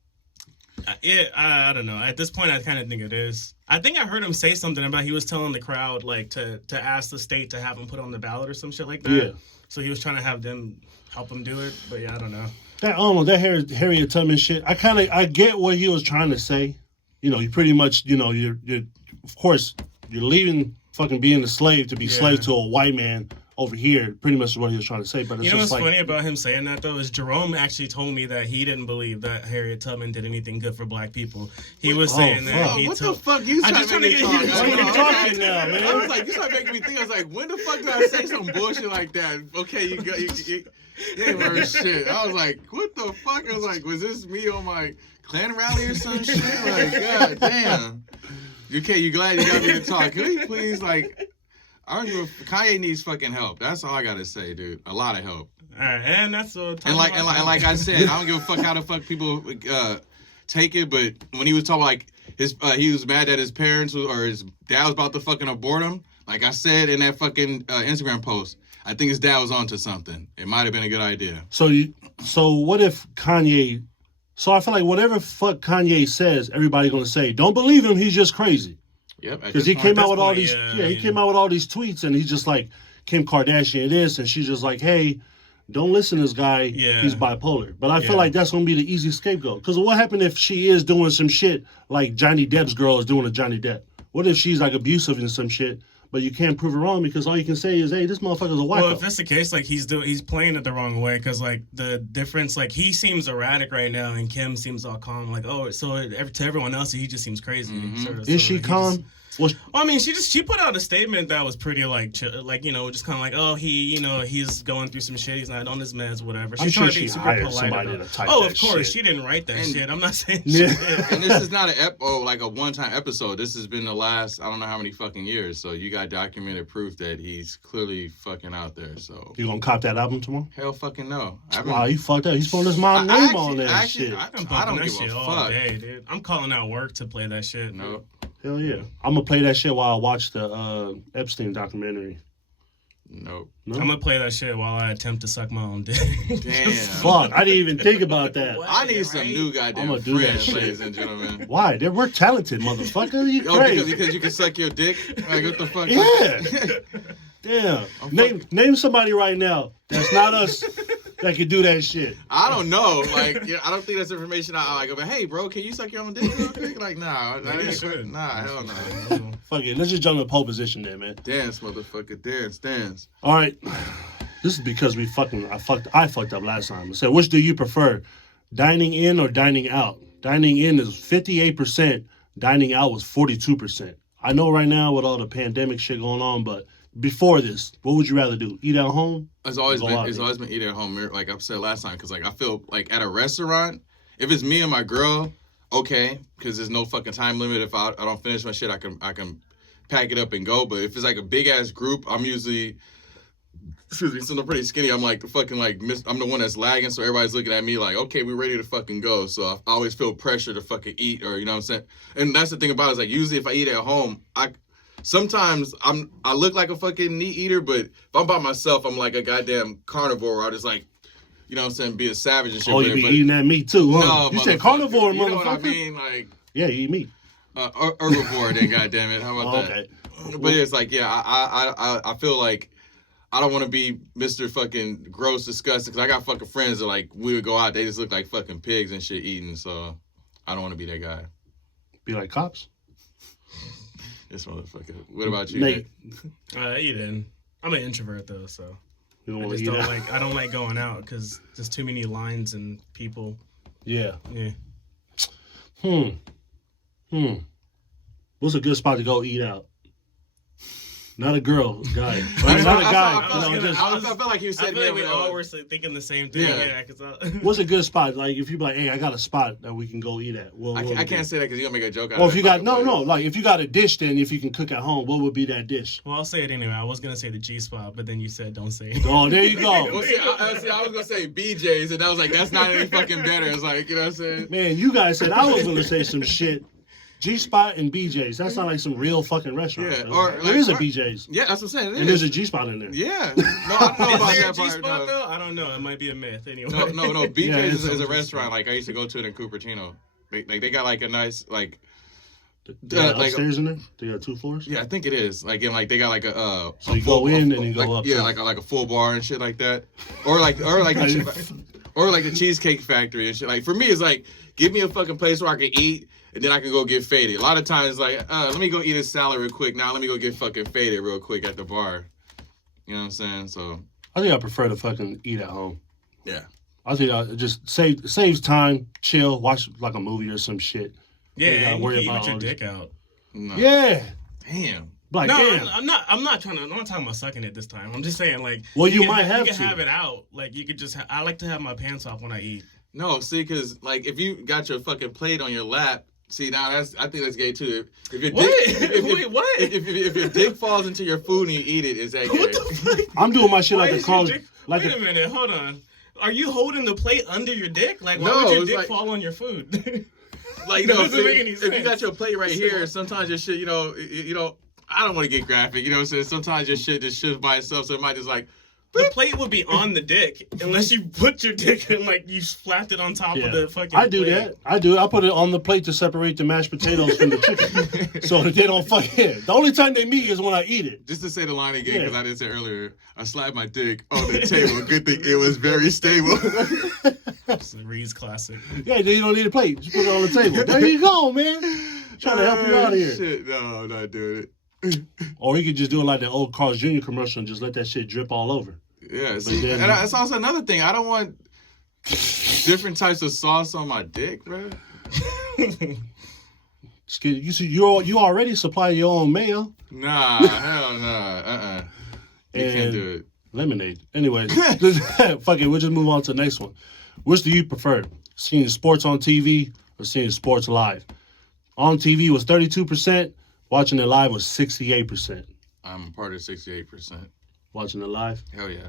I don't know. At this point, I kind of think it is. I think I heard him say something about he was telling the crowd like to ask the state to have him put on the ballot or some shit like that. Yeah. So he was trying to have them help him do it. But yeah, I don't know. That Harriet Tubman shit. I get what he was trying to say. You pretty much, you're of course you're leaving fucking being a slave to be slave to a white man over here, pretty much is what he was trying to say. But it's You know just what's like, funny about him saying that though is Jerome actually told me that he didn't believe that Harriet Tubman did anything good for black people. He was saying that fuck. he What the told. fuck? You I just trying to make me trying to talk? get- why you you talking now, man? I was like, you started making me think. I was like, when the fuck did I say some bullshit like that? Okay, you ain't learned shit. I was like, what the fuck? I was like, was this me on my Klan rally or some shit? Like, god damn. Okay, you glad you got me to talk? Can we please, like, I don't give a, Kanye needs fucking help. That's all I gotta say, dude. A lot of help. All right, and that's what. And like I said, I don't give a fuck how the fuck people take it. But when he was talking like he was mad that his parents or his dad was about to fucking abort him. Like I said in that fucking Instagram post, I think his dad was onto something. It might have been a good idea. So what if Kanye? So I feel like whatever fuck Kanye says, everybody gonna say, don't believe him. He's just crazy. Yep. Because he came out with all point, these. yeah, He came out with all these tweets, and he's just like Kim Kardashian this, and she's just like, hey, don't listen to this guy. Yeah. He's bipolar. But I feel Yeah. like that's gonna be the easy scapegoat. Because what happened if she is doing some shit like Johnny Depp's girl is doing to Johnny Depp? What if she's like abusive and some shit, but you can't prove her wrong because all you can say is, hey, this motherfucker's a wacko. Well, if that's the case, like he's playing it the wrong way because like the difference, like he seems erratic right now and Kim seems all calm. Like to everyone else, he just seems crazy. Is she calm? Well, I mean, she put out a statement that was pretty like just kind of like, oh, he's going through some shit. He's not on his meds, whatever. I'm She's sure trying to be she super hired polite somebody about to type Oh, that of course, shit. she didn't write that shit. I'm not saying Yeah. shit. And this is not like a one-time episode. This has been the last I don't know how many fucking years. So you got documented proof that he's clearly fucking out there. So You gonna cop that album tomorrow? hell fucking no. Wow, he fucked up. He's putting his mom's name on that shit. I I'm don't bumping that give shit a all fuck. day, dude. I'm calling out work to play that shit. No. Hell yeah. I'm gonna play that shit while I watch the Epstein documentary. Nope. No? I'm gonna play that shit while I attempt to suck my own dick. Damn. Fuck, I didn't even think about that. What? I need some Right? new goddamn I'ma do that friends, shit. ladies and gentlemen. Why? We're talented, motherfucker. You Oh, crazy. because you can suck your dick? Like, what the fuck? Yeah. Damn. Name somebody right now that's not us that can do that shit. I don't know. Like, I don't think that's information I like. But hey, bro, can you suck your own dick real quick? Like, nah. Maybe you should. Nah, hell no. Fuck it. Let's just jump in pole position there, man. Dance, motherfucker. Dance. All right. This is because I fucked up last time. I said, which do you prefer? Dining in or dining out? Dining in is 58%. Dining out was 42%. I know right now with all the pandemic shit going on, but before this, what would you rather do? Eat at home? It's always been eating at home, like I said last time, because like I feel like at a restaurant, if it's me and my girl, okay, because there's no fucking time limit. If I don't finish my shit, I can pack it up and go. But if it's like a big ass group, I'm usually, since I'm pretty skinny, I'm like fucking like I'm the one that's lagging, so everybody's looking at me like, okay, we're ready to fucking go. So I always feel pressure to fucking eat, or you know what I'm saying. And that's the thing about it, is like usually if I eat at home, Sometimes I look like a fucking meat eater, but if I'm by myself, I'm like a goddamn carnivore. I just like, you know what I'm saying, be a savage and shit. Oh, you be eating that meat too, huh? No, You said carnivore, you motherfucker. know what I mean? Like, yeah, you eat meat. Herbivore then, goddammit. How about that? Okay. But it's like, yeah, I feel like I don't want to be Mr. fucking gross, disgusting, because I got fucking friends that like, we would go out, they just look like fucking pigs and shit eating, so I don't want to be that guy. Be like cops? This motherfucker. What about you, Nate? Eat in. I'm an introvert though, so You don't I want just to eat don't out? like. I don't like going out because there's too many lines and people. Yeah. Yeah. What's a good spot to go eat out? Not a girl, guy. That's Not a what guy. I felt like you I said feel like we all that. were thinking the same thing. Yeah. Yeah, cause What's a good spot? Like if you be like, hey, I got a spot that we can go eat at. I can't say that because you're going to make a joke out Or of if it. you got like if you got a dish, then if you can cook at home, what would be that dish? well, I'll say it anyway. I was gonna say the G spot, but then you said don't say it. Oh, there you go. Well, see, I was going to say BJ's, and I was like, that's not any fucking better. It's like, you know what I'm saying? Man, you guys said I was gonna say some shit. G Spot and BJ's. That sounds like some real fucking restaurants. Yeah, man. or there like- is a or- BJ's. Yeah, that's what I'm saying. It And there's is. a G Spot in there. Yeah. No, I don't know about Is there a that G part. spot No. though? I don't know. It might be a myth anyway. No. BJ's Yeah, is it's a a- restaurant like I used to go to it in Cupertino. They got like a nice like They got like upstairs in there? They got 2 floors? yeah, I think it is. Like and like they got like a So you go in and you go like, up. Yeah, top. like a full bar and shit like that. Or like the Cheesecake Factory and shit. Like for me it's like give me a fucking place where I can eat and then I can go get faded. A lot of times like let me go eat a salad real quick. Now let me go get fucking faded real quick at the bar. You know what I'm saying? So I think I prefer to fucking eat at home. yeah. I think I just saves time, chill, watch like a movie or some shit. Yeah, You gotta and worry you can about eat all with your this. dick out. No. Yeah. Damn. Like, No, damn. I'm not talking about sucking it this time. I'm just saying, like, Well, you can might have you can to. have it out. Like, you could just. I like to have my pants off when I eat. No, see, because like if you got your fucking plate on your lap, see now I think that's gay too. If your What? dick, Wait, what? If your dick falls into your food and you eat it, is that What gay? the fuck? I'm doing my shit Why like a is your college. dick- Like Wait a minute, hold on. Are you holding the plate under your dick? Like, why No, would your it's dick like- fall on your food? Like, That no, doesn't make any if you got sense. your plate right here, sometimes your shit, you know, I don't want to get graphic, you know what I'm saying? Sometimes your shit just shifts by itself, so it might just like, The plate would be on the dick unless you put your dick in, like, you flapped it on top of the fucking I do plate. that. I do. I put it on the plate to separate the mashed potatoes from the chicken, so that they don't fuck in. The only time they meet is when I eat it. just to say the line again, because Yeah. I didn't say earlier, I slapped my dick on the table. Good thing it was very stable. It's a Riez classic. Yeah, then you don't need a plate. Just put it on the table. There you go, man. Trying to help you out here. Shit, no, I'm not doing it. Or you could just do it like the old Carl's Jr. commercial and just let that shit drip all over. Yeah, see, then- and that's also another thing. I don't want different types of sauce on my dick, bro. You see, you already supply your own mayo. Nah, hell nah. You can't And- do it. Lemonade. Anyway, fuck it. We'll just move on to the next one. Which do you prefer? Seeing sports on TV or seeing sports live? On TV was 32%. Watching it live was 68%. I'm a part of 68%. Watching it live. Hell yeah.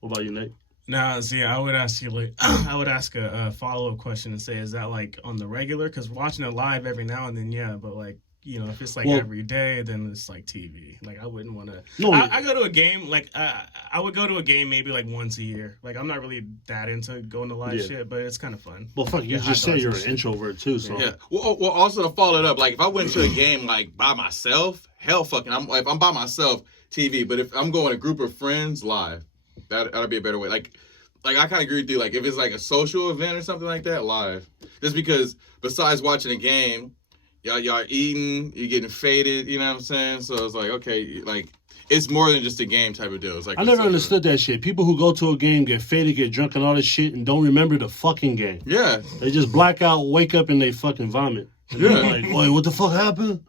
What about you, Nate? Now, see, I would ask you, like, I would ask a follow-up question and say, is that, like, on the regular? Because watching it live every now and then, yeah, but, like, you know, if it's, like, Well- every day, then it's, like, TV. Like, I wouldn't want to... No, I go to a game, like, I would go to a game maybe, like, once a year. Like, I'm not really that into going to live Yeah. shit, but it's kind of fun. well, fuck, you Yeah, just hot said dogs you're and an shit. introvert too, so Yeah. Well, also to follow it up, like if I went to a game like by myself, hell fucking, if I'm by myself, TV. But if I'm going with a group of friends, live. That'd be a better way. Like I kind of agree with you. Like if it's like a social event or something like that, live. Just because besides watching a game, y'all eating, you're getting faded. You know what I'm saying? So it's like okay, like it's more than just a game type of deal. It's like I a never social- understood that shit. People who go to a game, get faded, get drunk and all this shit and don't remember the fucking game. Yeah. They just black out, wake up, and they fucking vomit. And Yeah. they're like, wait, what the fuck happened?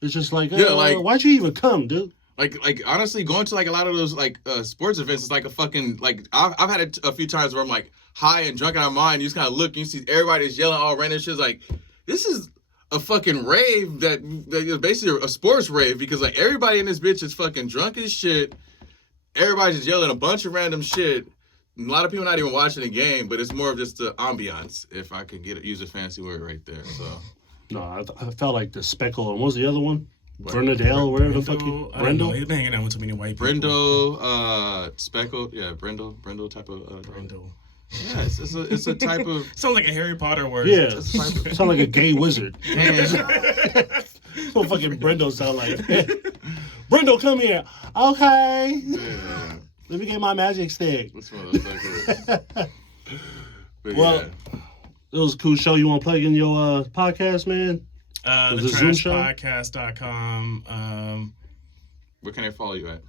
It's just like, Yeah, like- why'd you even come, dude? Like honestly, going to like a lot of those like sports events is like a fucking like I've had it a few times where I'm like high and drunk out of mind. You just kind of look, and you see everybody just yelling all random shit. Like this is a fucking rave that is basically a sports rave because like everybody in this bitch is fucking drunk as shit. Everybody's just yelling a bunch of random shit. A lot of people not even watching the game, but it's more of just the ambiance. If I could use a fancy word right there. So No, I felt like the Speckle, and what was the other one? Bernadelle, wherever the fuck you... I don't know. Brendel? He's been hanging out with too many white people. Brindle, Speckled, yeah, Brindle type of Brendel. yeah, it's a type of Sounds like a Harry Potter word. Yeah, it's a type of sound like a gay wizard. man. What fucking Brendo sound like? Brendo, come here. Okay. Yeah, Let me get my magic stick. this motherfucker. But Well, yeah. it was a cool show. You want to plug in your podcast, man? Was it Zoom show? TheTrashPodcast.com. Where can I follow you at?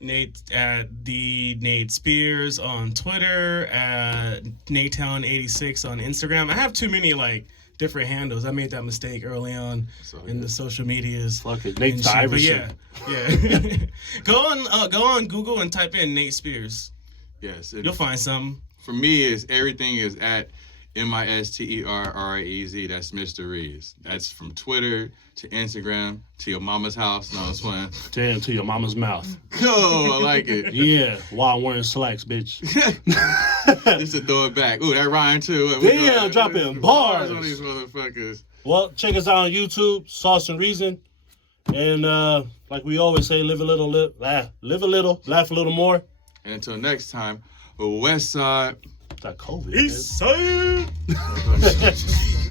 Nate at the Nate Spears on Twitter, at NateTown86 on Instagram. I have too many like different handles. I made that mistake early on in the social medias. Fuck it. Nate and shit. But Iverson. yeah. go on Google and type in Nate Spears. Yes. You'll find something. For me, everything is at MISTERRIEZ. That's Mr. Riez. That's from Twitter to Instagram to your mama's house. No, I'm just playing. Damn, to your mama's mouth. Oh, I like it. Yeah, while I'm wearing slacks, bitch. Just to throw it back. Ooh, that rhyme too. Damn, dropping bars. on these motherfuckers. Well, check us out on YouTube, Sauce and Reason. And like we always say, live a little, laugh a little, laugh a little more. And until next time, West Side. That COVID. East Side. Man.